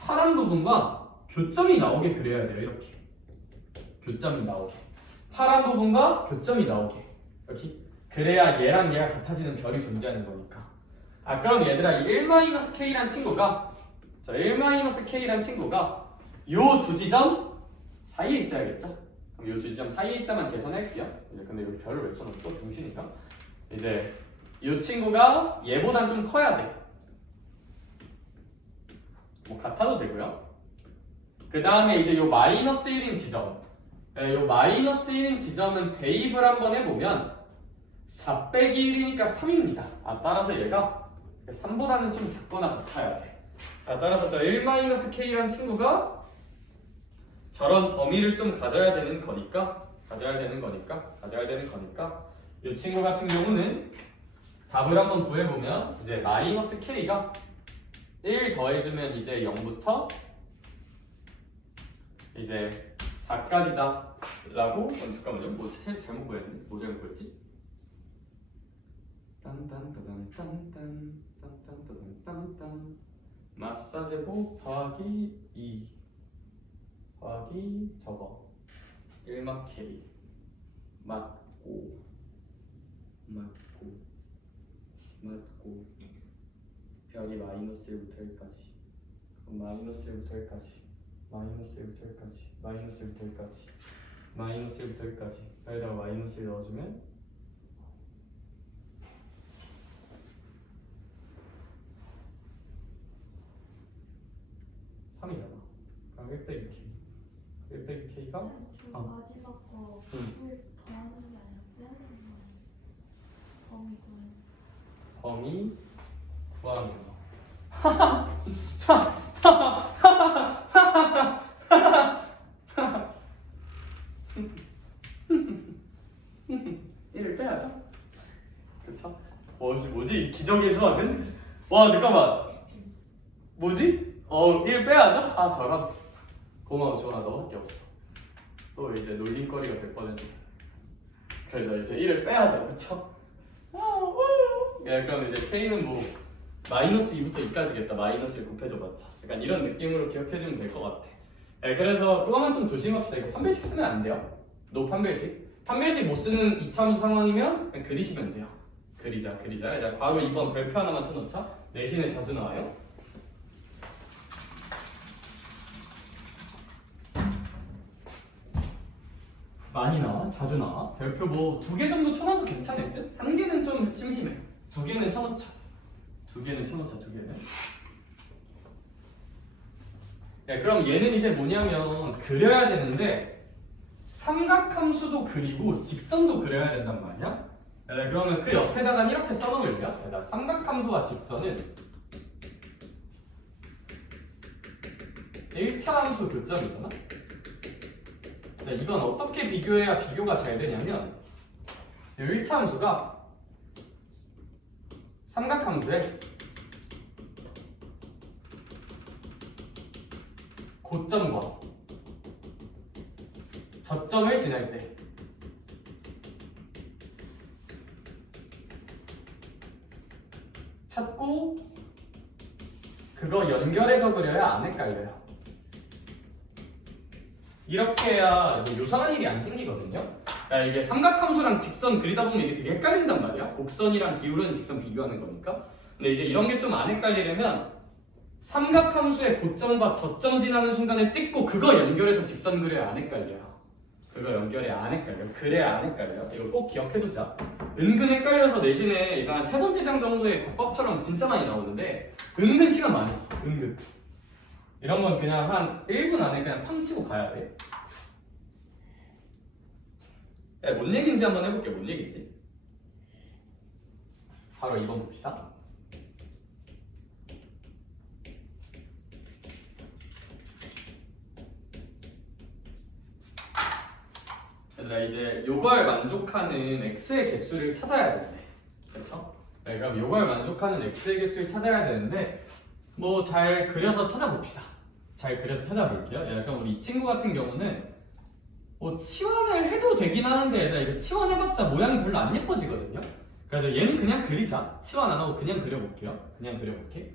파란 부분과 교점이 나오게 그려야 돼요. 이렇게 교점이 나오게 파란 부분과 교점이 나오게 이렇게 그래야 얘랑 얘가 같아지는 별이 존재하는 거니까. 그럼 얘들아 이 1-k란 친구가 1-k란 친구가 요 두 지점 사이에 있어야겠죠? 그럼 요 두 지점 사이에 있다만 계산할게요. 이제 근데 여기 별을 왜 써놨어? 병신인가? 이제 이 친구가 얘보단 좀 커야 돼. 뭐 같아도 되고요. 그 다음에 이제 요 마이너스 1인 지점. 요 마이너스 1인 지점은 대입을 한번 해보면 4 빼기 1이니까 3입니다. 따라서 얘가 3보다는 좀 작거나 같아야 돼. 따라서 저 1-k란 친구가 저런 범위를 좀 가져야 되는 거니까 이 친구 같은 경우는 답을 한번 구해보면 이제 마이너스 k가 1 더해주면 이제 0부터 이제 4까지다 라고 잠깐만요. 뭐 잘못 구했는데? 뭐 잘못 구했지? 딴딴따단딴딴딴딴딴딴딴 마사제곱 더하기 2 더하기 저거 1-k 맞고 별이 마이너스 1부터 1까지 마이너스 1부터 1까지 마이너스 1부터 1까지 마이너스 1부터 1까지 마이너스 1부터 1까지 여기다가 마이너스 1 넣어주면 3이잖아. 그럼 1 빼기 k 1 빼기 k가 마지막 거 더하는 게 아니라 빼는 거예요. 범위 범위 구하는 거. 뭐지? 이 기적의 수학은? 와 잠깐만. 뭐지? 1 빼야죠? 아 저런. 고마워 조나 너밖에 없어. 또 이제 놀림거리가 될 뻔했네. 그래서 이제 1을 빼야죠, 그쵸? 예, 그럼 이제 K는 뭐 마이너스 2부터 2까지겠다. 마이너스 1 곱해줘봤자. 약간 이런 느낌으로 기억해주면 될 것 같아. 예, 그래서 그거만 좀 조심합시다. 이거 판별식 쓰면 안 돼요. 노 판별식. 판별식 못 쓰는 이차함수 상황이면 그냥 그리시면 돼요. 그리자. 일단 괄호 2번 별표 하나만 쳐놓자. 내신에 자주 나와요. 많이 나와? 자주 나와? 별표 뭐 2개 정도 쳐놔도 괜찮을 듯? 1개는 좀 심심해. 2개는 쳐놓자. 2개는. 네, 그럼 얘는 이제 뭐냐면 그려야 되는데 삼각함수도 그리고 직선도 그려야 된단 말이야. 네, 그러면 그 옆에다가 이렇게 써놓을게요. 네, 삼각함수와 직선은 1차 함수 교점이잖아. 네, 이건 어떻게 비교해야 비교가 잘 되냐면 1차 함수가 삼각함수에 고점과 저점을 지날 때 찾고 그거 연결해서 그려야 안 헷갈려요. 이렇게 해야 요상한 일이 안 생기거든요. 그러니까 이게 삼각함수랑 직선 그리다 보면 이게 되게 헷갈린단 말이야. 곡선이랑 기울어진 직선 비교하는 거니까. 근데 이제 이런 게 좀 안 헷갈리려면 삼각함수의 고점과 저점 지나는 순간에 찍고 그거 연결해서 직선 그려야 안 헷갈려요. 그거 연결해 안 헷갈려요. 그래야 안 헷갈려요. 이거 꼭 기억해두자. 은근 헷갈려서 내신에 이거 한 3번째 장 정도의 국법처럼 진짜 많이 나오는데 은근 시간 많이 써. 은근. 이런 건 그냥 한 1분 안에 그냥 팡 치고 가야 돼. 야, 뭔 얘기인지 한번 해볼게. 뭔 얘기인지. 바로 2번 봅시다. 얘들아 이제 요걸 만족하는 x의 개수를 찾아야 되는데, 그렇죠? 네, 그럼 요걸 만족하는 x의 개수를 찾아야 되는데 뭐 잘 그려서 찾아봅시다. 잘 그려서 찾아볼게요. 그럼 우리 이 친구 같은 경우는 뭐 치환을 해도 되긴 하는데 얘들아 이거 치환해봤자 모양이 별로 안 예뻐지거든요. 그래서 얘는 그냥 그리자. 치환 안 하고 그냥 그려볼게요. 그냥 그려볼게.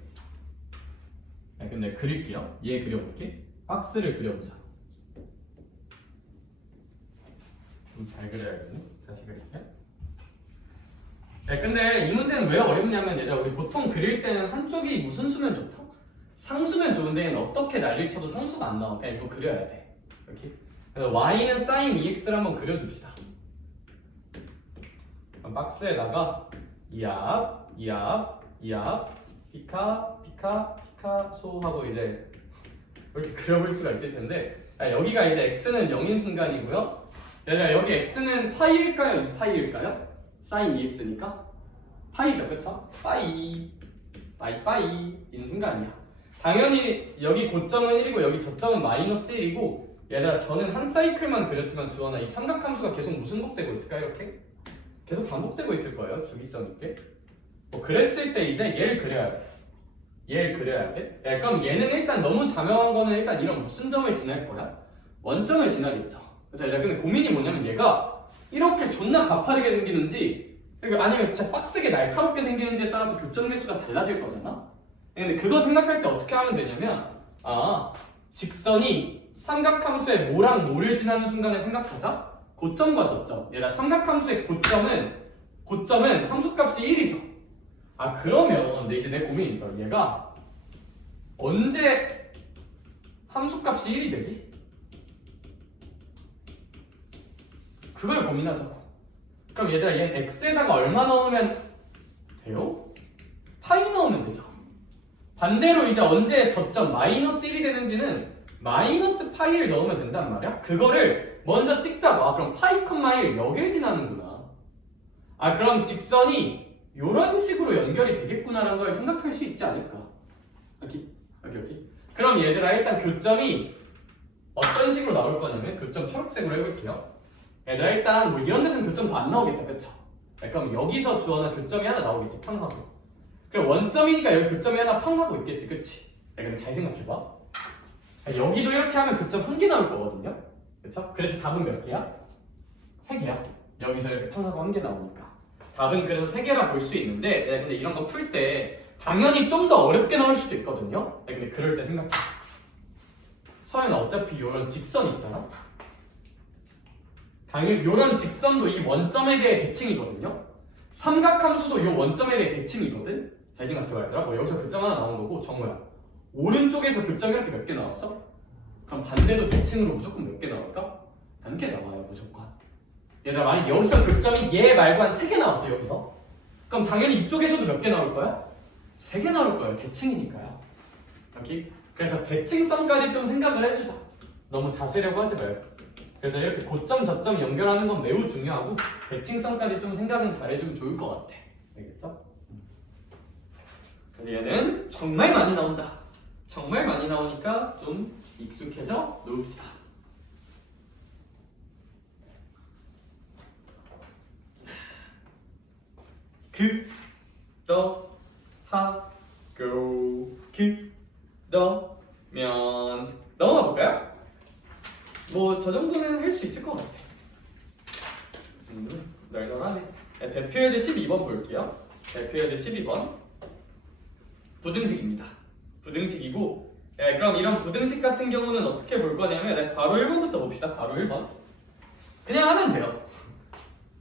네, 근데 그릴게요. 얘 그려볼게. 박스를 그려보자. 좀 잘 그려야겠네. 다시 그릴게요. 네, 근데 이 문제는 왜 어렵냐면 얘들아 우리 보통 그릴 때는 한쪽이 무슨 수면 좋다? 상수면 좋은데 얘는 어떻게 난리를 쳐도 상수가 안 나와. 그냥 이거 그려야 돼. 이렇게. 그래서 y는 sin 2x를 한번 그려줍시다. 그럼 박스에다가 이 앞, 피카소 하고 이제 이렇게 그려볼 수가 있을 텐데 여기가 이제 x는 0인 순간이고요. 얘들아 여기 x는 파이일까요? 2파이일까요? sin 2x니까 파이죠, 그쵸? 파이인 순간이야. 당연히 여기 고점은 1이고 여기 저점은 마이너스 1이고 얘들아 저는 한 사이클만 그렸지만 주원아 이 삼각함수가 계속 무슨 반복되고 있을까? 이렇게? 계속 반복되고 있을 거예요. 주기성 있게. 뭐 그랬을 때 이제 얘를 그려야 돼. 얘를 그려야 돼. 그럼 얘는 일단 너무 자명한 거는 일단 이런 무슨 점을 지날 거야? 원점을 지나겠죠. 그래서 얘들아 근데 고민이 뭐냐면 얘가 이렇게 존나 가파르게 생기는지 아니면 진짜 빡세게 날카롭게 생기는지에 따라서 교점 개수가 달라질 거잖아. 근데 그거 생각할 때 어떻게 하면 되냐면 직선이 삼각함수의 뭐랑 뭐를 지나는 순간에 생각하자. 고점과 저점. 얘들아 삼각함수의 고점은 함수값이 1이죠. 그러면 근데 이제 내 고민이 얘가 언제 함수값이 1이 되지? 그걸 고민하자고. 그럼 얘들아 얘는 x에다가 얼마 넣으면 돼요? 파이 넣으면 되죠. 반대로 이제 언제 저점 마이너스 1이 되는지는 마이너스 파이를 넣으면 된단 말이야. 그거를 먼저 찍자고. 그럼 파이 콤마 1 여길 지나는구나. 그럼 직선이 이런 식으로 연결이 되겠구나라는 걸 생각할 수 있지 않을까. 오케이. 그럼 얘들아 일단 교점이 어떤 식으로 나올 거냐면 교점 초록색으로 해볼게요. 얘들아 일단 뭐 이런 데서는 교점 더 안 나오겠다, 그쵸? 그럼 여기서 주어나 교점이 하나 나오겠지, 팡하고. 그럼 원점이니까 여기 교점이 하나 팡하고 있겠지, 그치? 근데 잘 생각해봐. 여기도 이렇게 하면 교점 한 개 나올 거거든요. 그쵸? 그래서 답은 몇 개야? 3개야. 여기서 이렇게 팡하고 한 개 나오니까. 답은 그래서 3개라 볼 수 있는데, 근데 이런 거 풀 때 당연히 좀 더 어렵게 나올 수도 있거든요. 근데 그럴 때 생각해. 서연아, 어차피 이런 직선 있잖아. 당연히 이런 직선도 이 원점에 대해 대칭이거든요. 삼각함수도 이 원점에 대해 대칭이거든. 잘 생각해봐 얘들아. 뭐 여기서 교점 하나 나온 거고 정우야, 오른쪽에서 교점이 이렇게 몇 개 나왔어? 그럼 반대도 대칭으로 무조건 몇 개 나올까? 1개 나와요 무조건. 얘들아, 만약 여기서 교점이 얘 말고 한 3개 나왔어 여기서. 그럼 당연히 이쪽에서도 몇 개 나올 거야? 3개 나올 거예요. 대칭이니까요. 여기. 그래서 대칭성까지 좀 생각을 해주자. 너무 다 세려고 하지 말고. 그래서 이렇게 고점 저점 연결하는 건 매우 중요하고 대칭성까지 좀 생각은 잘해주면 좋을 것 같아. 알겠죠? 그래서 얘는 정말 많이 나온다. 정말 많이 나오니까 좀 익숙해져 놓읍시다. 그러면 넘어가 볼까요? 뭐 저 정도는 할 수 있을 것 같아. 널널하네. 대표예제 12번 볼게요. 대표예제 12번 부등식입니다. 부등식이고, 그럼 이런 부등식 같은 경우는 어떻게 볼 거냐면 괄호 1번부터 봅시다. 괄호 1번 그냥 하면 돼요.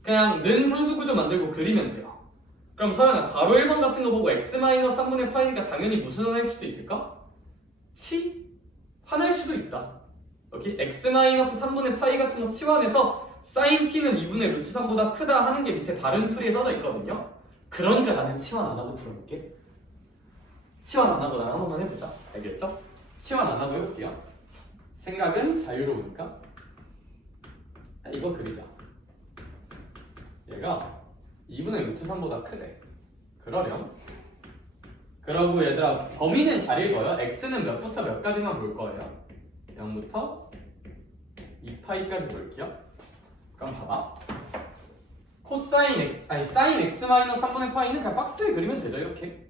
그냥 는 상수구조 만들고 그리면 돼요. 그럼 서연아, 괄호 1번 같은 거 보고 x-3분의 파이니까 당연히 무슨 화낼 수도 있을까? 치? 화낼 수도 있다. 여기 x-3분의 파이 같은 거 치환해서 sin t는 2분의 루트 3보다 크다 하는 게 밑에 다른 풀이에 써져 있거든요. 그러니까 나는 치환 안 하고 풀어볼게. 치환 안 하고 나랑 한 번만 해보자. 알겠죠? 치환 안 하고 해볼게요. 생각은 자유로우니까. 이거 그리자. 얘가 2분의 루트 3보다 크대. 그러렴. 그러고 얘들아, 범위는 잘 읽어요. x는 몇부터 몇까지만 볼 거예요. 0부터 2파이까지 볼게요. 그럼 봐봐. 코사인 x, 아니 사인 x 마이너스 3분의 파이는 그냥 박스에 그리면 되죠. 이렇게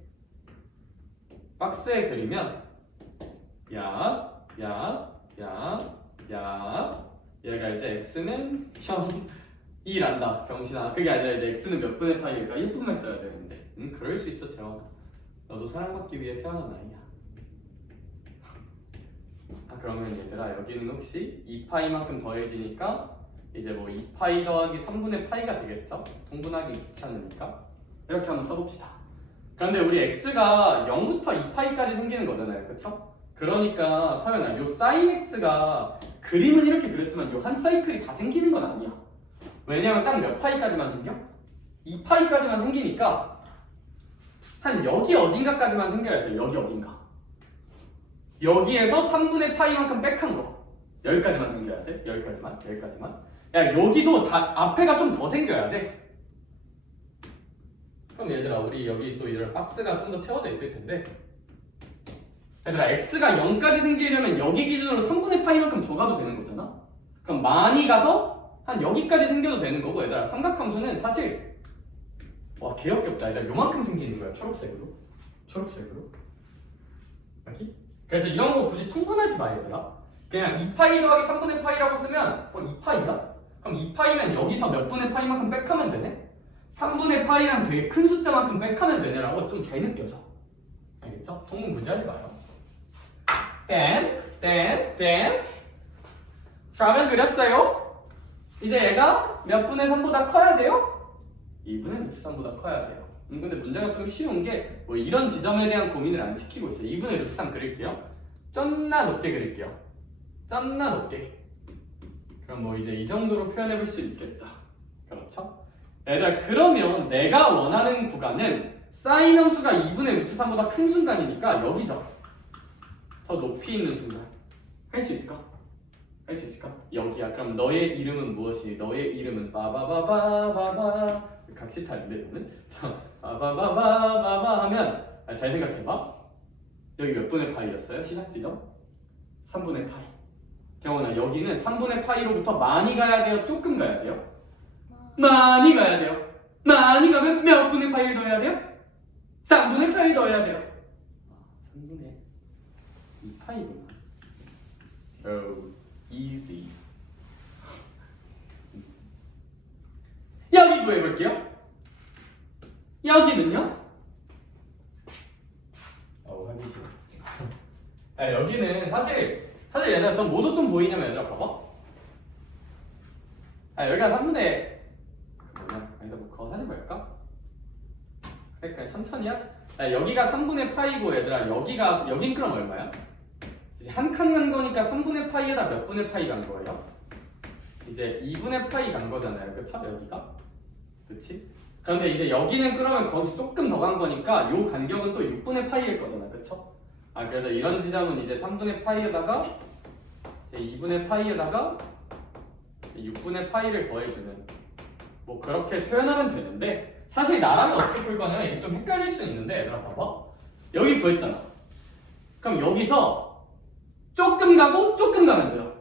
박스에 그리면 얘가 이제 x는 0.2란다. 병신아. 그게 아니라 이제 x는 몇 분의 파이일까? 1분만 써야 되는데. 그럴 수 있어 재원아. 너도 사랑받기 위해 태어난 아이야. 그러면 얘들아, 여기는 혹시 2파이만큼 더해지니까 이제 뭐 2파이 더하기 3분의 파이가 되겠죠? 통분하기 귀찮으니까. 이렇게 한번 써봅시다. 그런데 우리 x가 0부터 2파이까지 생기는 거잖아요. 그쵸? 그러니까 서연아, 요 sin x가 그림은 이렇게 그렸지만 요 한 사이클이 다 생기는 건 아니야. 왜냐면 딱 몇 파이까지만 생겨? 2파이까지만 생기니까 한 여기 어딘가까지만 생겨야 돼. 여기 어딘가. 여기에서 3분의 파이만큼 백한 거. 여기까지만 생겨야 돼. 여기까지만. 야, 여기도 다 앞에가 좀 더 생겨야 돼. 그럼 얘들아, 우리 여기 또 이런 박스가 좀 더 채워져 있을 텐데, 얘들아, x가 0까지 생기려면 여기 기준으로 3분의 파이만큼 더 가도 되는 거잖아. 그럼 많이 가서 한 여기까지 생겨도 되는 거고, 얘들아, 삼각함수는 사실 와 개역겹다. 얘들아, 요만큼 생기는 거야. 초록색으로. 여기? 그래서 이런 거 굳이 통분하지 마 얘들아. 그냥 2파이 더하기 3분의 파이라고 쓰면 2파이야? 그럼 2파이면 여기서 몇 분의 파이만큼 빽하면 되네? 3분의 파이랑 되게 큰 숫자만큼 빽하면 되네라고 좀 잘 느껴져. 알겠죠? 통분 굳이 하지 마요. then 좌면 그렸어요. 이제 얘가 몇 분의 3보다 커야 돼요? 2분의 루트 3보다 커야 돼요. 근데 문제가 좀 쉬운 게 뭐 이런 지점에 대한 고민을 안 시키고 있어요. 2분의 루트 3 그릴게요. 쩐나 높게 그릴게요. 쩐나 높게. 그럼 뭐 이제 이 정도로 표현해 볼 수 있겠다. 그렇죠? 얘들아, 그러면 내가 원하는 구간은 사인 함수가 2분의 루트 3보다 큰 순간이니까 여기죠. 더 높이 있는 순간. 할 수 있을까? 여기야. 그럼 너의 이름은 무엇이? 너의 이름은 바바바바바바. 각시탈인데 이거는? 바바바바바바 하면 잘 생각해봐. 여기 몇 분의 파이였어요? 시작 지점? 3분의 파이. 경원아, 여기는 3분의 파이로부터 많이 가야 돼요? 조금 가야 돼요? 많이 가야 돼요. 많이 가면 몇 분의 파이를 넣어야 돼요? 3분의 파이 넣어야 돼요. 3분의 2파이구나. Oh, easy. 여기 구해볼게요. 여기는요? 하기 싫어. 여기는 사실 얘들아 전 뭐도 좀 보이냐면 얘들아 봐봐. 여기가 3분의 아니다 뭐 그거 하지 말까? 그러니까 천천히 하자. 여기가 3분의 파이고 얘들아 여긴 그럼 얼마야? 이제 한 칸 간 거니까 3분의 파이에다 몇 분의 파이 간 거예요? 이제 2분의 파이 간 거잖아요. 그쵸? 여기가? 그치? 그런데 이제 여기는 그러면 거기서 조금 더 간 거니까 요 간격은 또 6분의 파이일 거잖아. 그쵸? 그래서 이런 지점은 이제 3분의 파이에다가 이제 2분의 파이에다가 6분의 파이를 더해주는 뭐 그렇게 표현하면 되는데 사실 나라면 어떻게 풀 거냐면 이게 좀 헷갈릴 수 있는데 얘들아 봐봐. 여기 구했잖아. 그럼 여기서 조금 가고 조금 가면 돼요.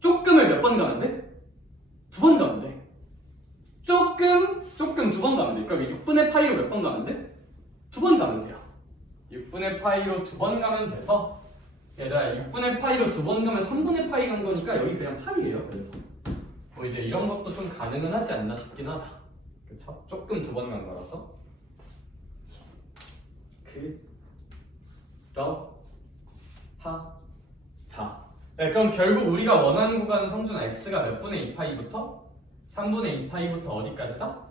조금을 몇 번 가면 돼? 2번 가면 돼. 조금 2번 가면 돼. 그럼 6분의 파이로 몇 번 가면 돼? 2번 가면 돼요. 6분의 파이로 2번 가면 돼서 얘들아 6분의 파이로 2번 가면 3분의 파이 간 거니까 여기 그냥 파이예요. 그래서 뭐 이제 이런 것도 좀 가능은 하지 않나 싶긴 하다. 그쵸? 조금 2번 간 거라서 다. 그럼 결국 우리가 원하는 구간은 성준아 x가 몇 분의 2파이부터 3분의 2파이부터 어디까지다?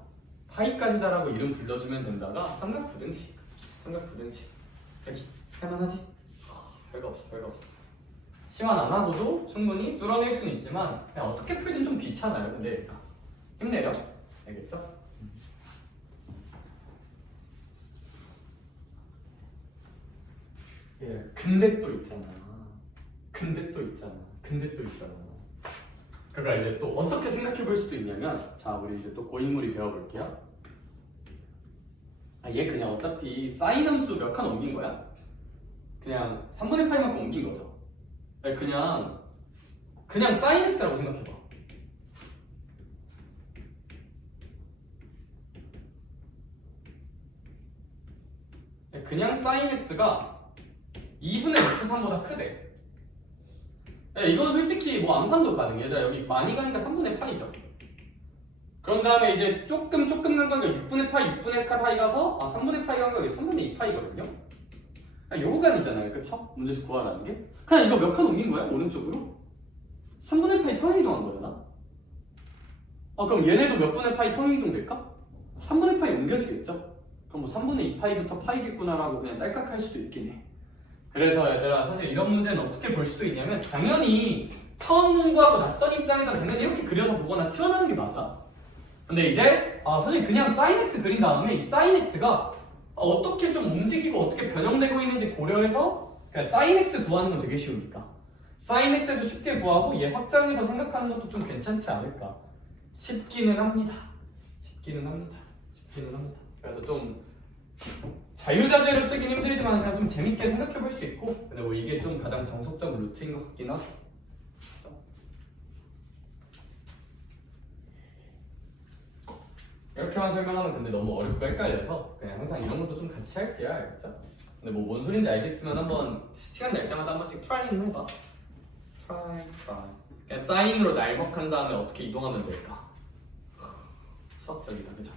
파이까지다라고 이름 불러주면 된다가 삼각부등식 여기 할만하지? 별거 없어 시환 안 하고도 충분히 뚫어낼 수는 있지만 그냥 어떻게 풀든 좀 귀찮아요. 근데 힘내려. 알겠죠? 예, 근데 또 있잖아. 그러니까 이제 또 어떻게 생각해 볼 수도 있냐면 자 우리 이제 또 고인물이 되어 볼게요. 얘 그냥 어차피 사인 함수 몇 칸 옮긴 거야? 그냥 3분의 파이만큼 옮긴 거죠. 그냥 사인 x라고 생각해 봐. 그냥 사인 x가 2분의 루트 3보다 크대. 이건 솔직히 뭐 암산도 가능해. 얘들아 여기 많이 가니까 3분의 파이죠. 그런 다음에 이제 조금 간 거니까 6분의 파이 가서 3분의 파이 간 거가 3분의 2파이거든요. 요 구간이잖아요. 그쵸? 문제에서 구하라는 게. 그냥 이거 몇 칸 옮긴 거야? 오른쪽으로? 3분의 파이 평행이동한 거잖아. 그럼 얘네도 몇 분의 파이 평행이동 될까? 3분의 파이 옮겨지겠죠? 그럼 뭐 3분의 2파이부터 파이겠구나라고 그냥 딸깍할 수도 있긴 해. 그래서 얘들아 사실 이런 문제는 어떻게 볼 수도 있냐면 당연히 처음 공부하고 낯선 입장에서 당연히 이렇게 그려서 보거나 치환하는 게 맞아. 근데 이제 선생님 그냥 사인 x 그린 다음에 이 사인 x가 어떻게 좀 움직이고 어떻게 변형되고 있는지 고려해서 그냥 사인 x 구하는 건 되게 쉬우니까 사인 x에서 쉽게 구하고 얘 확장해서 생각하는 것도 좀 괜찮지 않을까 싶기는 합니다. 그래서 좀 자유자재로 쓰긴 힘들지만 그냥 좀 재밌게 생각해 볼 수 있고 근데 뭐 이게 좀 가장 정석적 루트인 것 같긴 하고 이렇게만 설명하면 근데 너무 어렵고 헷갈려서 그냥 항상 이런 것도 좀 같이 할게요. 알겠죠? 근데 뭐 뭔 소린지 알겠으면 한번 시간 날 때마다 한 번씩 트라이는 해봐. 트라이 그냥 사인으로 날먹한 다음에 어떻게 이동하면 될까? 수학적이다 그죠?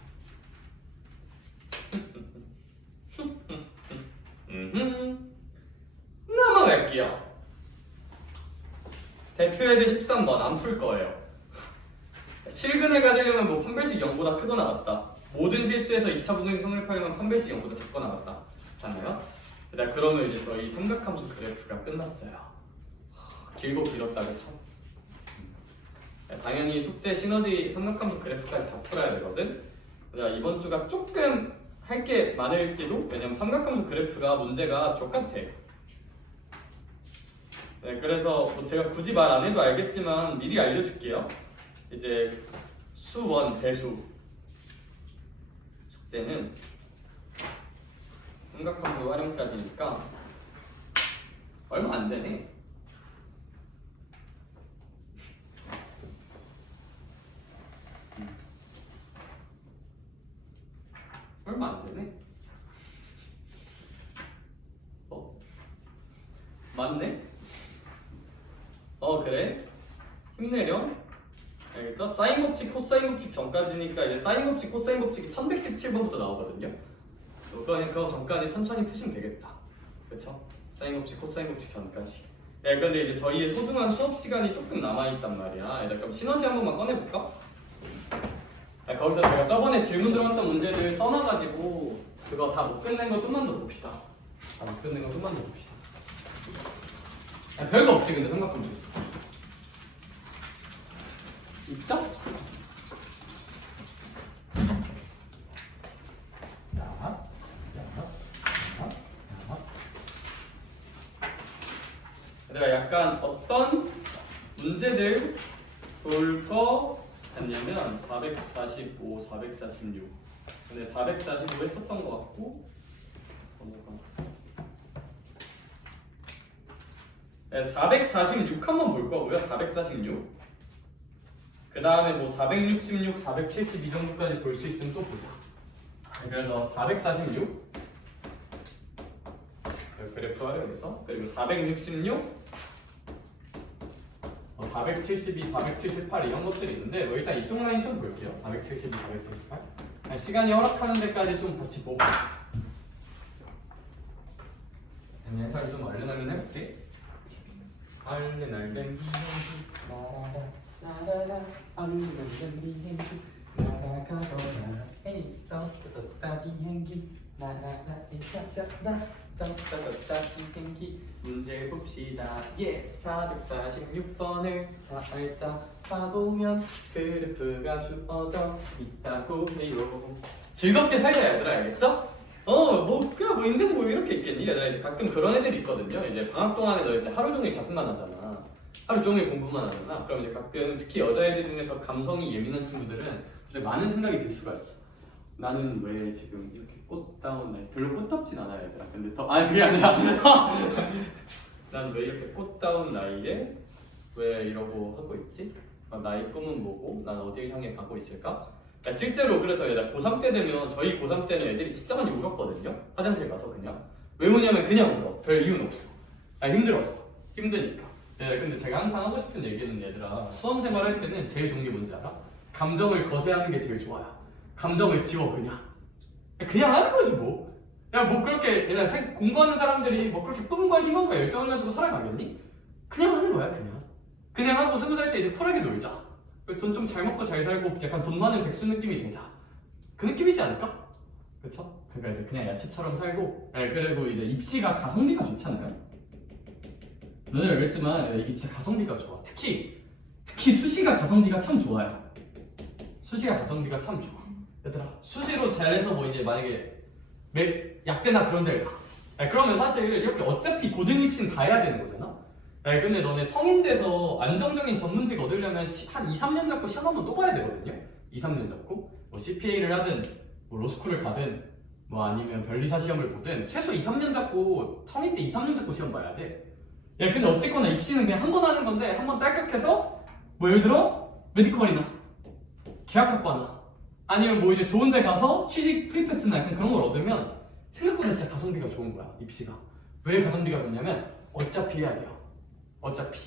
넘어갈게요. 대표예제 13번 안 풀 거예요. 실근을 가지려면 뭐 판별식 0보다 크거나 같다. 모든 실수에서 2차 부등식 성립하려면 판별식 0보다 작거나 같다. 잖아요. 일단 그러면 이제 저희 삼각함수 그래프가 끝났어요. 길고 길었다 그쵸? 당연히 숙제 시너지 삼각함수 그래프까지 다 풀어야 되거든. 이번 주가 조금 할 게 많을지도 왜냐면 삼각함수 그래프가 문제가 족같아. 그래서 뭐 제가 굳이 말 안 해도 알겠지만 미리 알려줄게요. 이제 수1 배수 숙제는 삼각함수 활용까지니까 얼마 안 되네. 얼마 안 되네. 맞네? 그래? 힘내렴. 알겠죠? 사인 법칙, 코사인 법칙 전까지니까 이제 사인 법칙, 코사인 법칙이 1117번부터 나오거든요. 그거 전까지 천천히 푸시면 되겠다. 그쵸? 사인 법칙, 코사인 법칙 전까지. 근데 이제 저희의 소중한 수업 시간이 조금 남아있단 말이야. 그럼 시너지 한 번만 꺼내볼까? 거기서 제가 저번에 질문 들어갔던 문제들 써놔가지고 그거 다 못 끝낸 거 좀만 더 봅시다. 다 못 끝낸 거 좀만 더 봅시다. 별거 없지 근데 생각보면 있죠? 얘들아 약간 어떤 문제들 볼 거 같냐면 445, 446 근데 445 했었던 거 같고 446 한번 볼 거고요. 446. 그 다음에 뭐 466, 472 정도까지 볼 수 있으면 또 보자. 그래서 446 그래프 활용해서 그리고 466, 472, 478 이런 것들이 있는데 뭐 일단 이쪽 라인 좀 볼게요. 472, 478. 시간이 허락하는 데까지 좀 같이 보고. 해설 좀 얼른 해볼게. 얼른 비행기 나라라 얼른 비행기 날아가거라 헤이 떴다 비행기 나라라 떴다 비행기 문제 봅시다. 446번을 살짝 봐보면 그래프가 주어져 있다고 해요. 즐겁게 살려야 얘들아 알겠죠? 그냥 인생 뭐 이렇게 있겠니? 얘들아 이제 가끔 그런 애들이 있거든요. 이제 방학 동안에 너 이제 하루 종일 자습만 하잖아. 하루 종일 공부만 하잖아. 그럼 이제 가끔 특히 여자애들 중에서 감성이 예민한 친구들은 이제 많은 생각이 들 수가 있어. 나는 왜 지금 이렇게 꽃다운 나이 별로 꽃답진 않아 얘들아. 근데 그게 아니라 난 왜 이렇게 꽃다운 나이에 왜 이러고 하고 있지? 나의 꿈은 뭐고? 난 어디를 향해 가고 있을까? 실제로 그래서 얘들 고3 때 되면 저희 고3 때는 애들이 진짜 많이 울었거든요. 화장실 가서 그냥 왜 우냐면 그냥 울어. 별 이유는 없어. 힘들어서. 힘드니까. 근데 제가 항상 하고 싶은 얘기는 얘들아 수험생활 할 때는 제일 좋은 게 뭔지 알아? 감정을 거세하는 게 제일 좋아요. 감정을 지워 그냥 하는 거지 뭐. 뭐 그렇게 얘들 공부하는 사람들이 뭐 그렇게 꿈과 희망과 열정을 가지고 살아가겠니? 그냥 하는 거야 그냥 하고 20살 때 이제 쿨하게 놀자. 돈 좀 잘 먹고 잘 살고 약간 돈 많은 백수 느낌이 되자. 그 느낌이지 않을까? 그쵸? 그러니까 이제 그냥 야채처럼 살고 그리고 이제 입시가 가성비가 좋잖아요. 너네 알겠지만 이게 진짜 가성비가 좋아. 특히 수시가 가성비가 참 좋아요. 수시가 가성비가 참 좋아. 얘들아 수시로 잘해서 뭐 이제 만약에 약대나 그런 데를 가. 그러면 사실 이렇게 어차피 고등 입시는 가야 되는 거잖아. 근데 너네 성인 돼서 안정적인 전문직 얻으려면 한 2, 3년 잡고 시험 한번 또 봐야 되거든요. 2, 3년 잡고 뭐 CPA를 하든 뭐 로스쿨을 가든 뭐 아니면 변리사 시험을 보든 최소 2, 3년 잡고 성인 때 2, 3년 잡고 시험 봐야 돼. 근데 어쨌거나 입시는 그냥 한 번 하는 건데 한 번 딸깍해서 뭐 예를 들어 메디컬이나 계약학과나 아니면 뭐 이제 좋은 데 가서 취직 프리패스나 약간 그런 걸 얻으면 생각보다 진짜 가성비가 좋은 거야 입시가. 왜 가성비가 좋냐면 어차피 해야 돼요. 어차피.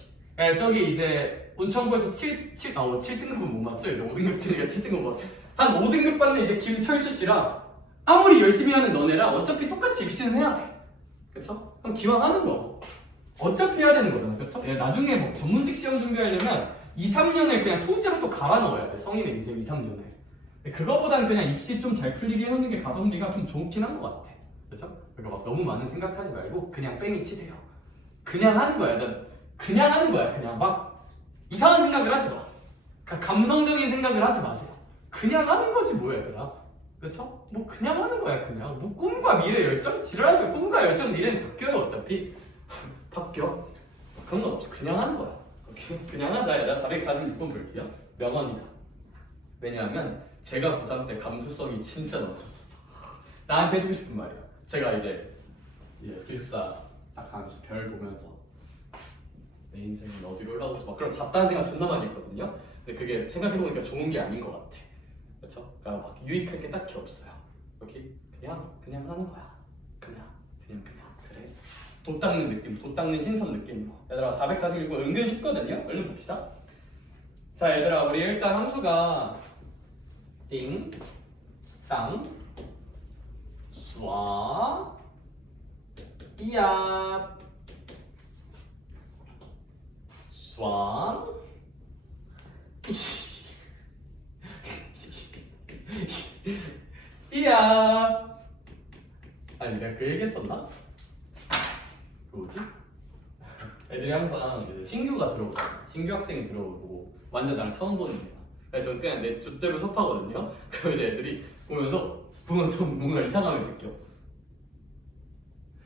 저기 이제 운천구에서 7등급은 못 맞죠? 이제 5등급 되니까 7등급 맞죠? 한 5등급 받는 이제 김철수 씨랑 아무리 열심히 하는 너네랑 어차피 똑같이 입시는 해야 돼. 그쵸? 그럼 기왕 하는 거 어차피 해야 되는 거잖아. 그쵸? 나중에 뭐 전문직 시험 준비하려면 2, 3년을 그냥 통째로 또 갈아 넣어야 돼. 성인의 인생 2, 3년을. 그거보단 그냥 입시 좀 잘 풀리게 해놓는 게 가성비가 좀 좋긴 한 것 같아. 그쵸? 그러니까 막 너무 많은 생각하지 말고 그냥 뺑이 치세요. 그냥 하는 거야. 그냥 하는 거야. 그냥 막 이상한 생각을 하지 마. 감성적인 생각을 하지 마세요. 그냥 하는 거지 뭐 얘들아. 그쵸? 뭐 그냥 하는 거야 그냥. 뭐 꿈과 미래 열정? 지랄하지. 꿈과 열정 미래는 바뀌어요 어차피. 바뀌어? 그런 건 없어. 그냥 하는 거야. 오케이? 그냥 하자. 얘들아 446번 볼게요. 명언이다. 왜냐하면 제가 고3 때 감수성이 진짜 넘쳤었어. 나한테 해주고 싶은 말이야. 제가 이제 기숙사 딱 가면서 별 보면서 내 인생은 어디로 올라가서 막 그런 잡다한 생각 존나 많이 했거든요. 근데 그게 생각해보니까 좋은 게 아닌 것 같아. 그렇죠? 그러니까 막 유익할 게 딱히 없어요. 오케이? 그냥 하는 거야. 그냥 그래. 돛 닦는 느낌, 돛 닦는 신선 느낌으로. 얘들아 446번 은근 쉽거든요. 얼른 봅시다. 자 얘들아 우리 일단 함수가 띵, 땅, 수아, 이야, 수완, 이야. 아니 내가 그 얘기했었나? 뭐지? 애들이 항상 이제 신규가 들어오잖아. 신규 학생이 들어오고 완전 나랑 처음 보는 애야. 그래서 저는 그냥 내 줏대로 섭하거든요. 그럼 이제 애들이 보면서 좀 뭔가 이상하게 느껴.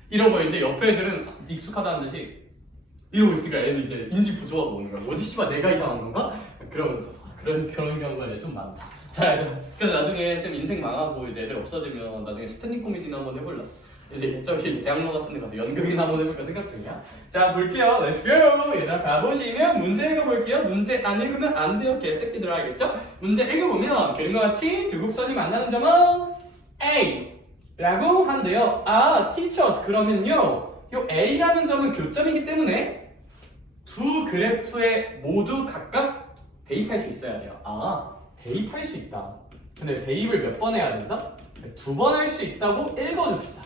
이러고 있는데 옆에 애들은 익숙하다는 듯이 이러고 있으니까 애는 이제 인지 부조화가 오는 거야. 뭐지 씨발 내가 이상한 건가? 그러면서 그런 경우가 좀 많다. 자 얘들아 그래서 나중에 쌤 인생 망하고 이제 애들 없어지면 나중에 스탠딩 코미디나 한번 해볼라. 이제 저기 대학로 같은 데 가서 연극이나 한번 해볼까 생각 중이야. 자 볼게요. 렛츠 고! 얘들아 가보시면 문제 읽어볼게요. 문제 안 읽으면 안 돼요. 개새끼들 알겠죠? 문제 읽어보면 그림과 같이 두 곡선이 만나는 점은 A 라고 한대요. 아 teachers 그러면요 요 A라는 점은 교점이기 때문에 두 그래프에 모두 각각 대입할 수 있어야 돼요. 아 대입할 수 있다. 근데 대입을 몇 번 해야 된다? 2번 할 수 있다고 읽어줍시다.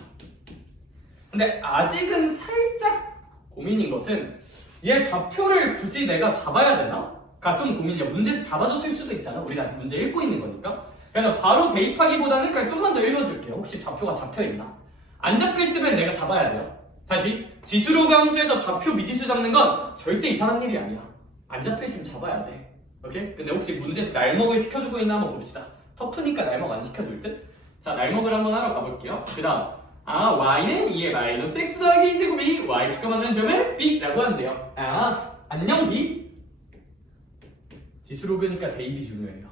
근데 아직은 살짝 고민인 것은 얘 좌표를 굳이 내가 잡아야 되나? 가 좀 고민이야. 문제에서 잡아줬을 수도 있잖아. 우리가 아직 문제 읽고 있는 거니까. 그래서 바로 대입하기보다는 그냥 좀만 더 읽어줄게요. 혹시 좌표가 잡혀있나? 안 잡혀있으면 내가 잡아야 돼요. 다시 지수로 함수에서 좌표 미지수 잡는 건 절대 이상한 일이 아니야. 안 잡혀있으면 잡아야 돼. 오케이? 근데 혹시 문제에서 날먹을 시켜주고 있나 한번 봅시다. 터프니까 날먹 안 시켜줄 듯? 자 날먹을 한번 하러 가볼게요. 그 다음 y는 2의 마이너스 x 더하기 2제곱이 y축과 만나는 점을 b라고 한대요. 안녕 b. 지수로 그니까 대입이 중요해요.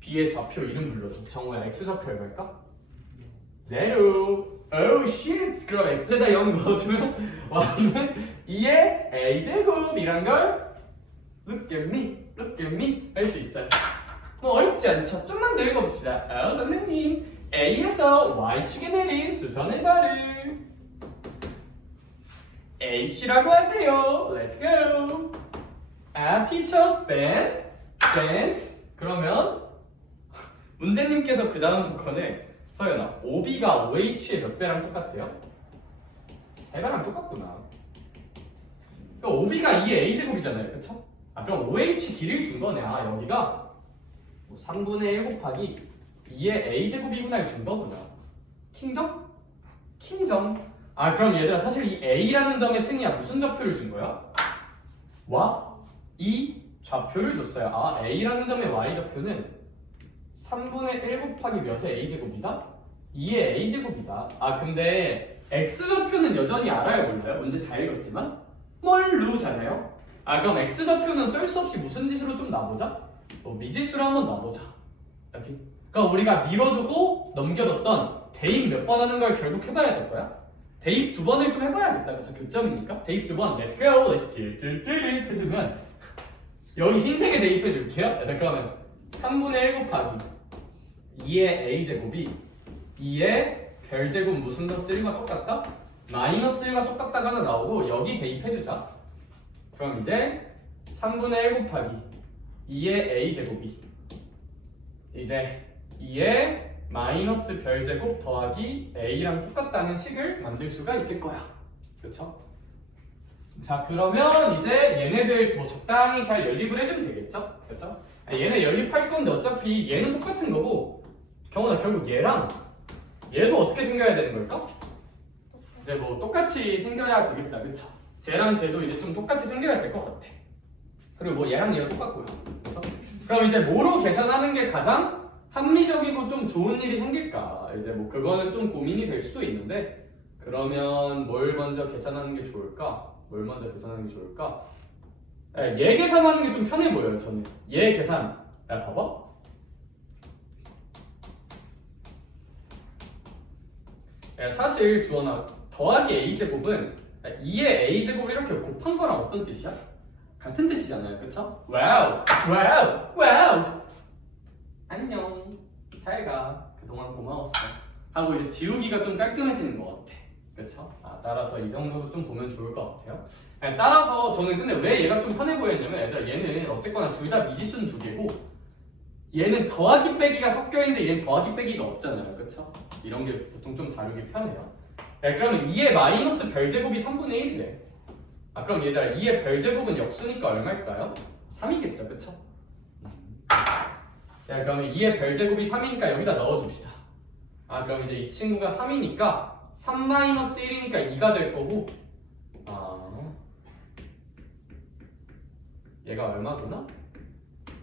b의 좌표 이름 불러줘. 정우야 x 좌표 얼마일까? 0. 오우 쉣. 그럼 x에다 0 넣어주면 y는 2의 a제곱이란 걸 look at me 할 수 있어요. 뭐 어렵지 않죠? 좀만 더 읽어봅시다. 선생님 A에서 Y축에 내린 수선의 발을 H라고 하세요. Let's go. teachers then 그러면 문제님께서 그 다음 조건에 서연아 OB가 OH의 몇 배랑 똑같대요? 3배랑 똑같구나. 그러니까 OB가 2의 A제곱이잖아요. 그쵸? 그럼 OH 길이를 준 거네. 여기가 3분의 1 곱하기 2의 a제곱이구나 준 거구나. 킹점? 그럼 얘들아 사실 이 a라는 점의 승이야 무슨 좌표를 준 거야? 이 좌표를 줬어요. a라는 점의 y좌표는 3분의 1 곱하기 몇의 a제곱이다? 2의 a제곱이다. 근데 x좌표는 여전히 알아요 몰라요? 문제 다 읽었지만 모르잖아요. 그럼 x좌표는 어쩔 수 없이 무슨 지수로 좀 놔보자? 미지수로 한번 놔보자. 여기. 그러니까 우리가 밀어두고 넘겨뒀던 대입 몇 번 하는 걸 결국 해봐야 될 거야. 대입 2번을 좀 해봐야겠다. 그쵸? 교점이니까. 대입 2번 let's go, let's kill 해주면 여기 흰색에 대입해줄게요. 그러면 3분의 1 곱하기 2의 a제곱이 2의 별제곱 무슨 더스 1과 똑같다? 마이너스 1과 똑같다가 하나 나오고 여기 대입해주자. 그럼 이제 3분의 1 곱하기 2의 a제곱이 이제 2의 마이너스 별제곱 더하기 a랑 똑같다는 식을 만들 수가 있을 거야. 그쵸? 자 그러면 이제 얘네들 더 적당히 잘 연립을 해주면 되겠죠? 그쵸? 얘네 연립할 건데 어차피 얘는 똑같은 거고 경훈아 결국 얘랑 얘도 어떻게 생겨야 되는 걸까? 이제 뭐 똑같이 생겨야 되겠다. 그쵸? 쟤랑 쟤도 이제 좀 똑같이 생겨야 될 것 같아. 그리고 뭐 얘랑 얘가 똑같고요. 그래서 그럼 이제 뭐로 계산하는 게 가장 합리적이고 좀 좋은 일이 생길까? 이제 뭐 그거는 좀 고민이 될 수도 있는데 그러면 뭘 먼저 계산하는 게 좋을까? 얘 계산하는 게 좀 편해 보여요. 저는 얘 계산 봐봐. 사실 주원아 더하기 a제곱은 2의 a제곱을 이렇게 곱한 거랑 어떤 뜻이야? 같은 뜻이잖아요. 그쵸? 와우! 안녕. 잘 가. 그동안 고마웠어. 하고 이제 지우기가 좀 깔끔해지는 것 같아. 그렇죠? 따라서 이 정도 좀 보면 좋을 것 같아요. 따라서 저는 근데 왜 얘가 좀 편해 보였냐면 얘들아 얘는 어쨌거나 둘 다 미지수는 두 개고 얘는 더하기 빼기가 섞여 있는데 얘는 더하기 빼기가 없잖아요. 그렇죠? 이런 게 보통 좀 다루기 편해요. 그러면 2의 마이너스 별제곱이 3분의 1이래. 그럼 얘들아 2의 별제곱은 역수니까 얼마일까요? 3이겠죠. 그쵸? 그러면 2의 별제곱이 3이니까 여기다 넣어줍시다. 그럼 이제 이 친구가 3이니까 3-1이니까 2가 될 거고 얘가 얼마구나?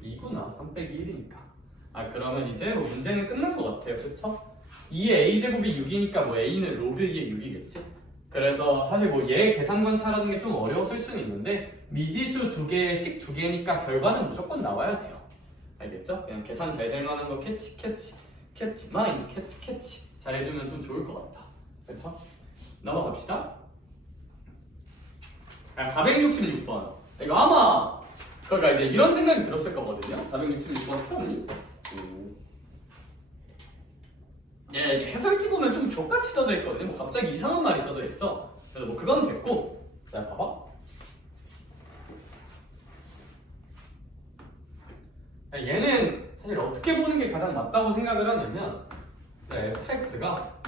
2구나. 3 빼기 1이니까 그러면 이제 뭐 문제는 끝난 것 같아요. 그쵸? 2의 a제곱이 6이니까 뭐 a는 로그 2의 6이겠지? 그래서 사실 뭐 얘 계산 관찰하는 게 좀 어려웠을 수는 있는데 미지수 두 개에 식 두 개니까 결과는 무조건 나와야 돼요. 알겠죠? 그냥 계산 잘 될 만한 거 캐치 마인드 캐치 잘해주면 좀 좋을 것 같다. 그렇죠? 넘어갑시다. 466번. 이거 아마 그러니까 이제 이런 생각이 들었을 거거든요. 466번 펴니? 예, 해설지 보면 좀 족같이 써져 있거든요. 뭐 갑자기 이상한 말이 써져 있어. 그래서 뭐 그건 됐고, 자 봐봐. 얘는 사실 어떻게 보는 게 가장 맞다고 생각을 하냐면 fx가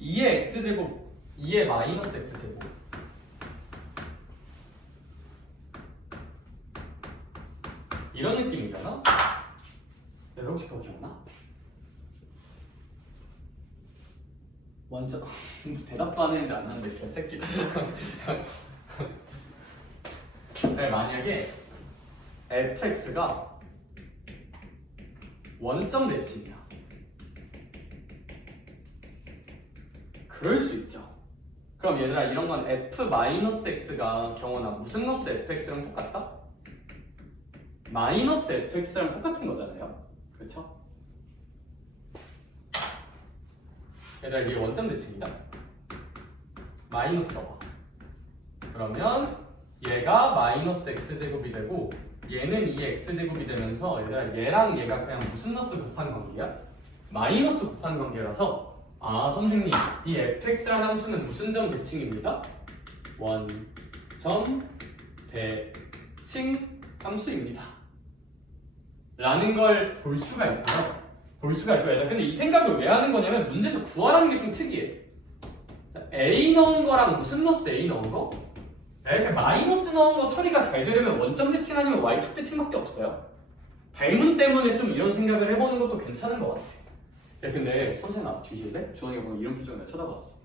2의 x제곱, 2의 마이너스 x제곱 이런 느낌이잖아? 여러분 혹시 그거 기억나? 완전 대답도 안 했는데 안 하는데 개새끼. 만약에 fx가 원점 대칭이야. 그럴 수 있죠. 그럼 얘들아 이런 건 f-x가 경원아 무슨 러스 fx랑 똑같다? 마이너스 fx랑 똑같은 거잖아요. 그렇죠? 얘들아 이게 원점 대칭이다. 마이너스 넣어. 그러면 얘가 마이너스 x제곱이 되고 얘는 이 x제곱이 되면서 얘들아 얘랑 얘가 그냥 무슨 러스 곱한 관계야? 마이너스 곱한 관계라서 선생님 이 fx라는 함수는 무슨 점 대칭입니다? 원점 대칭 함수입니다 라는 걸 볼 수가 있고요. 얘들아 근데 이 생각을 왜 하는 거냐면 문제에서 구하라는 게 좀 특이해. a 넣은 거랑 무슨 러스 a 넣은 거? 이렇게 마이너스 넣은 거 처리가 잘 되려면 원점 대칭 아니면 y축 대칭밖에 없어요. 발문 때문에 좀 이런 생각을 해보는 것도 괜찮은 것 같아. 야 근데 선생님 뒤질래? 주원이가 보면 이런 표정을 쳐다봤어.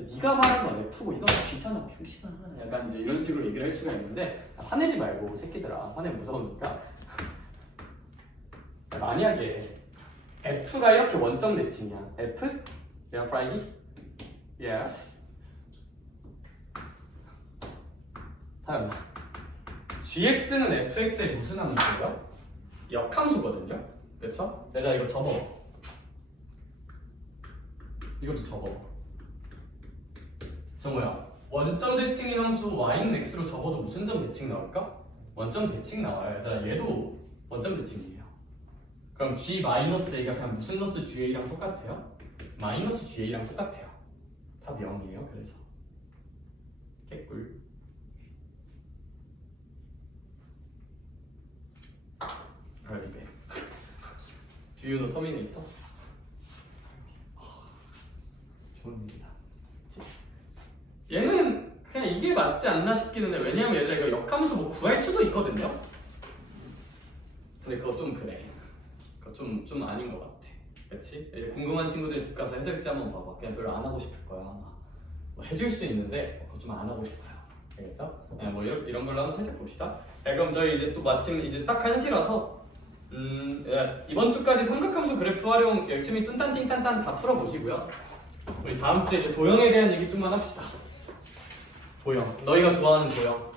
야, 네가 말한 건 F고 이건 귀찮아 병신아 약간 이제 이런 식으로 얘기를 할 수가 있는데 화내지 말고 새끼들아 화내면 무서우니까 만약에 F가 이렇게 원점 대칭이야. F? 야 프라이기? Yes. 사연아 gx는 fx의 무슨 함수예요? 역함수거든요? 그쵸? 내가 이거 접어 이것도 접어 저 뭐야 원점 대칭인 함수 y는 x로 접어도 무슨 점 대칭 나올까? 원점 대칭 나와요. 얘들아 얘도 원점 대칭이에요. 그럼 g-a가 그냥 무슨 러스 ga랑 똑같아요? 마이너스 ga랑 똑같아요. 답 0이에요. 그래서 개꿀. 알겠네. Do you know Terminator? 좋은 얘기다. 얘는 그냥 이게 맞지 않나 싶기는 해. 왜냐면 얘들아 이거 역함수 뭐 구할 수도 있거든요. 근데 그거 좀 그래. 그거 좀 아닌 것 같아. 그렇지? 이제 궁금한 친구들 집 가서 해설지 한번 봐봐. 그냥 별로 안 하고 싶을 거야 아마. 뭐 해줄 수 있는데 그거 좀 안 하고 싶어요. 알겠죠? 네, 뭐 이런 걸로 한번 살짝 봅시다. 네, 그럼 저희 이제 또 마침 이제 딱 1시라서 이번 주까지 삼각함수 그래프 활용 열심히 뚠딴띵딴딴 다 풀어보시고요. 우리 다음 주에 이제 도형에 대한 얘기 좀만 합시다. 도형. 너희가 좋아하는 도형.